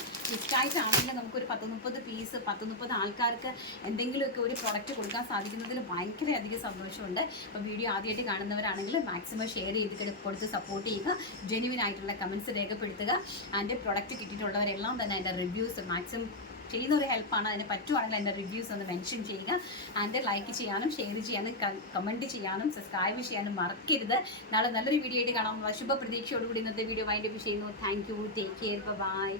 നമുക്ക് നമുക്കൊരു പത്ത് മുപ്പത് പീസ് പത്ത് മുപ്പത് ആൾക്കാർക്ക് എന്തെങ്കിലുമൊക്കെ ഒരു പ്രൊഡക്റ്റ് കൊടുക്കാൻ സാധിക്കുന്നതിൽ ഭയങ്കര അധികം സന്തോഷമുണ്ട്. അപ്പോൾ വീഡിയോ ആദ്യമായിട്ട് കാണുന്നവരാണെങ്കിൽ മാക്സിമം ഷെയർ ചെയ്തിട്ട് കൊടുത്ത് സപ്പോർട്ട് ചെയ്യുക ജെനുവിൻ ആയിട്ടുള്ള കമൻസ് രേഖപ്പെടുത്തുക. ആൻഡ് പ്രൊഡക്റ്റ് കിട്ടിയിട്ടുള്ളവരെല്ലാം തന്നെ അതിന്റെ റിവ്യൂസ് മാക്സിമം ചെയ്യുന്ന ഒരു ഹെൽപ്പാണ് അതിന് പറ്റുവാണെങ്കിൽ എന്റെ റിവ്യൂസ് ഒന്ന് മെൻഷൻ ചെയ്യുക. ആൻഡ് ലൈക്ക് ചെയ്യാനും ഷെയർ ചെയ്യാനും കമന്റ് ചെയ്യാനും സബ്സ്ക്രൈബ് ചെയ്യാനും മറക്കരുത്. നാളെ നല്ലൊരു വീഡിയോ ആയിട്ട് കാണാം. ശുഭ പ്രതീക്ഷയോടുകൂടി ഇന്നത്തെ വീഡിയോ വൈൻഡപ്പ് ചെയ്യുന്നു. Thank you take care bye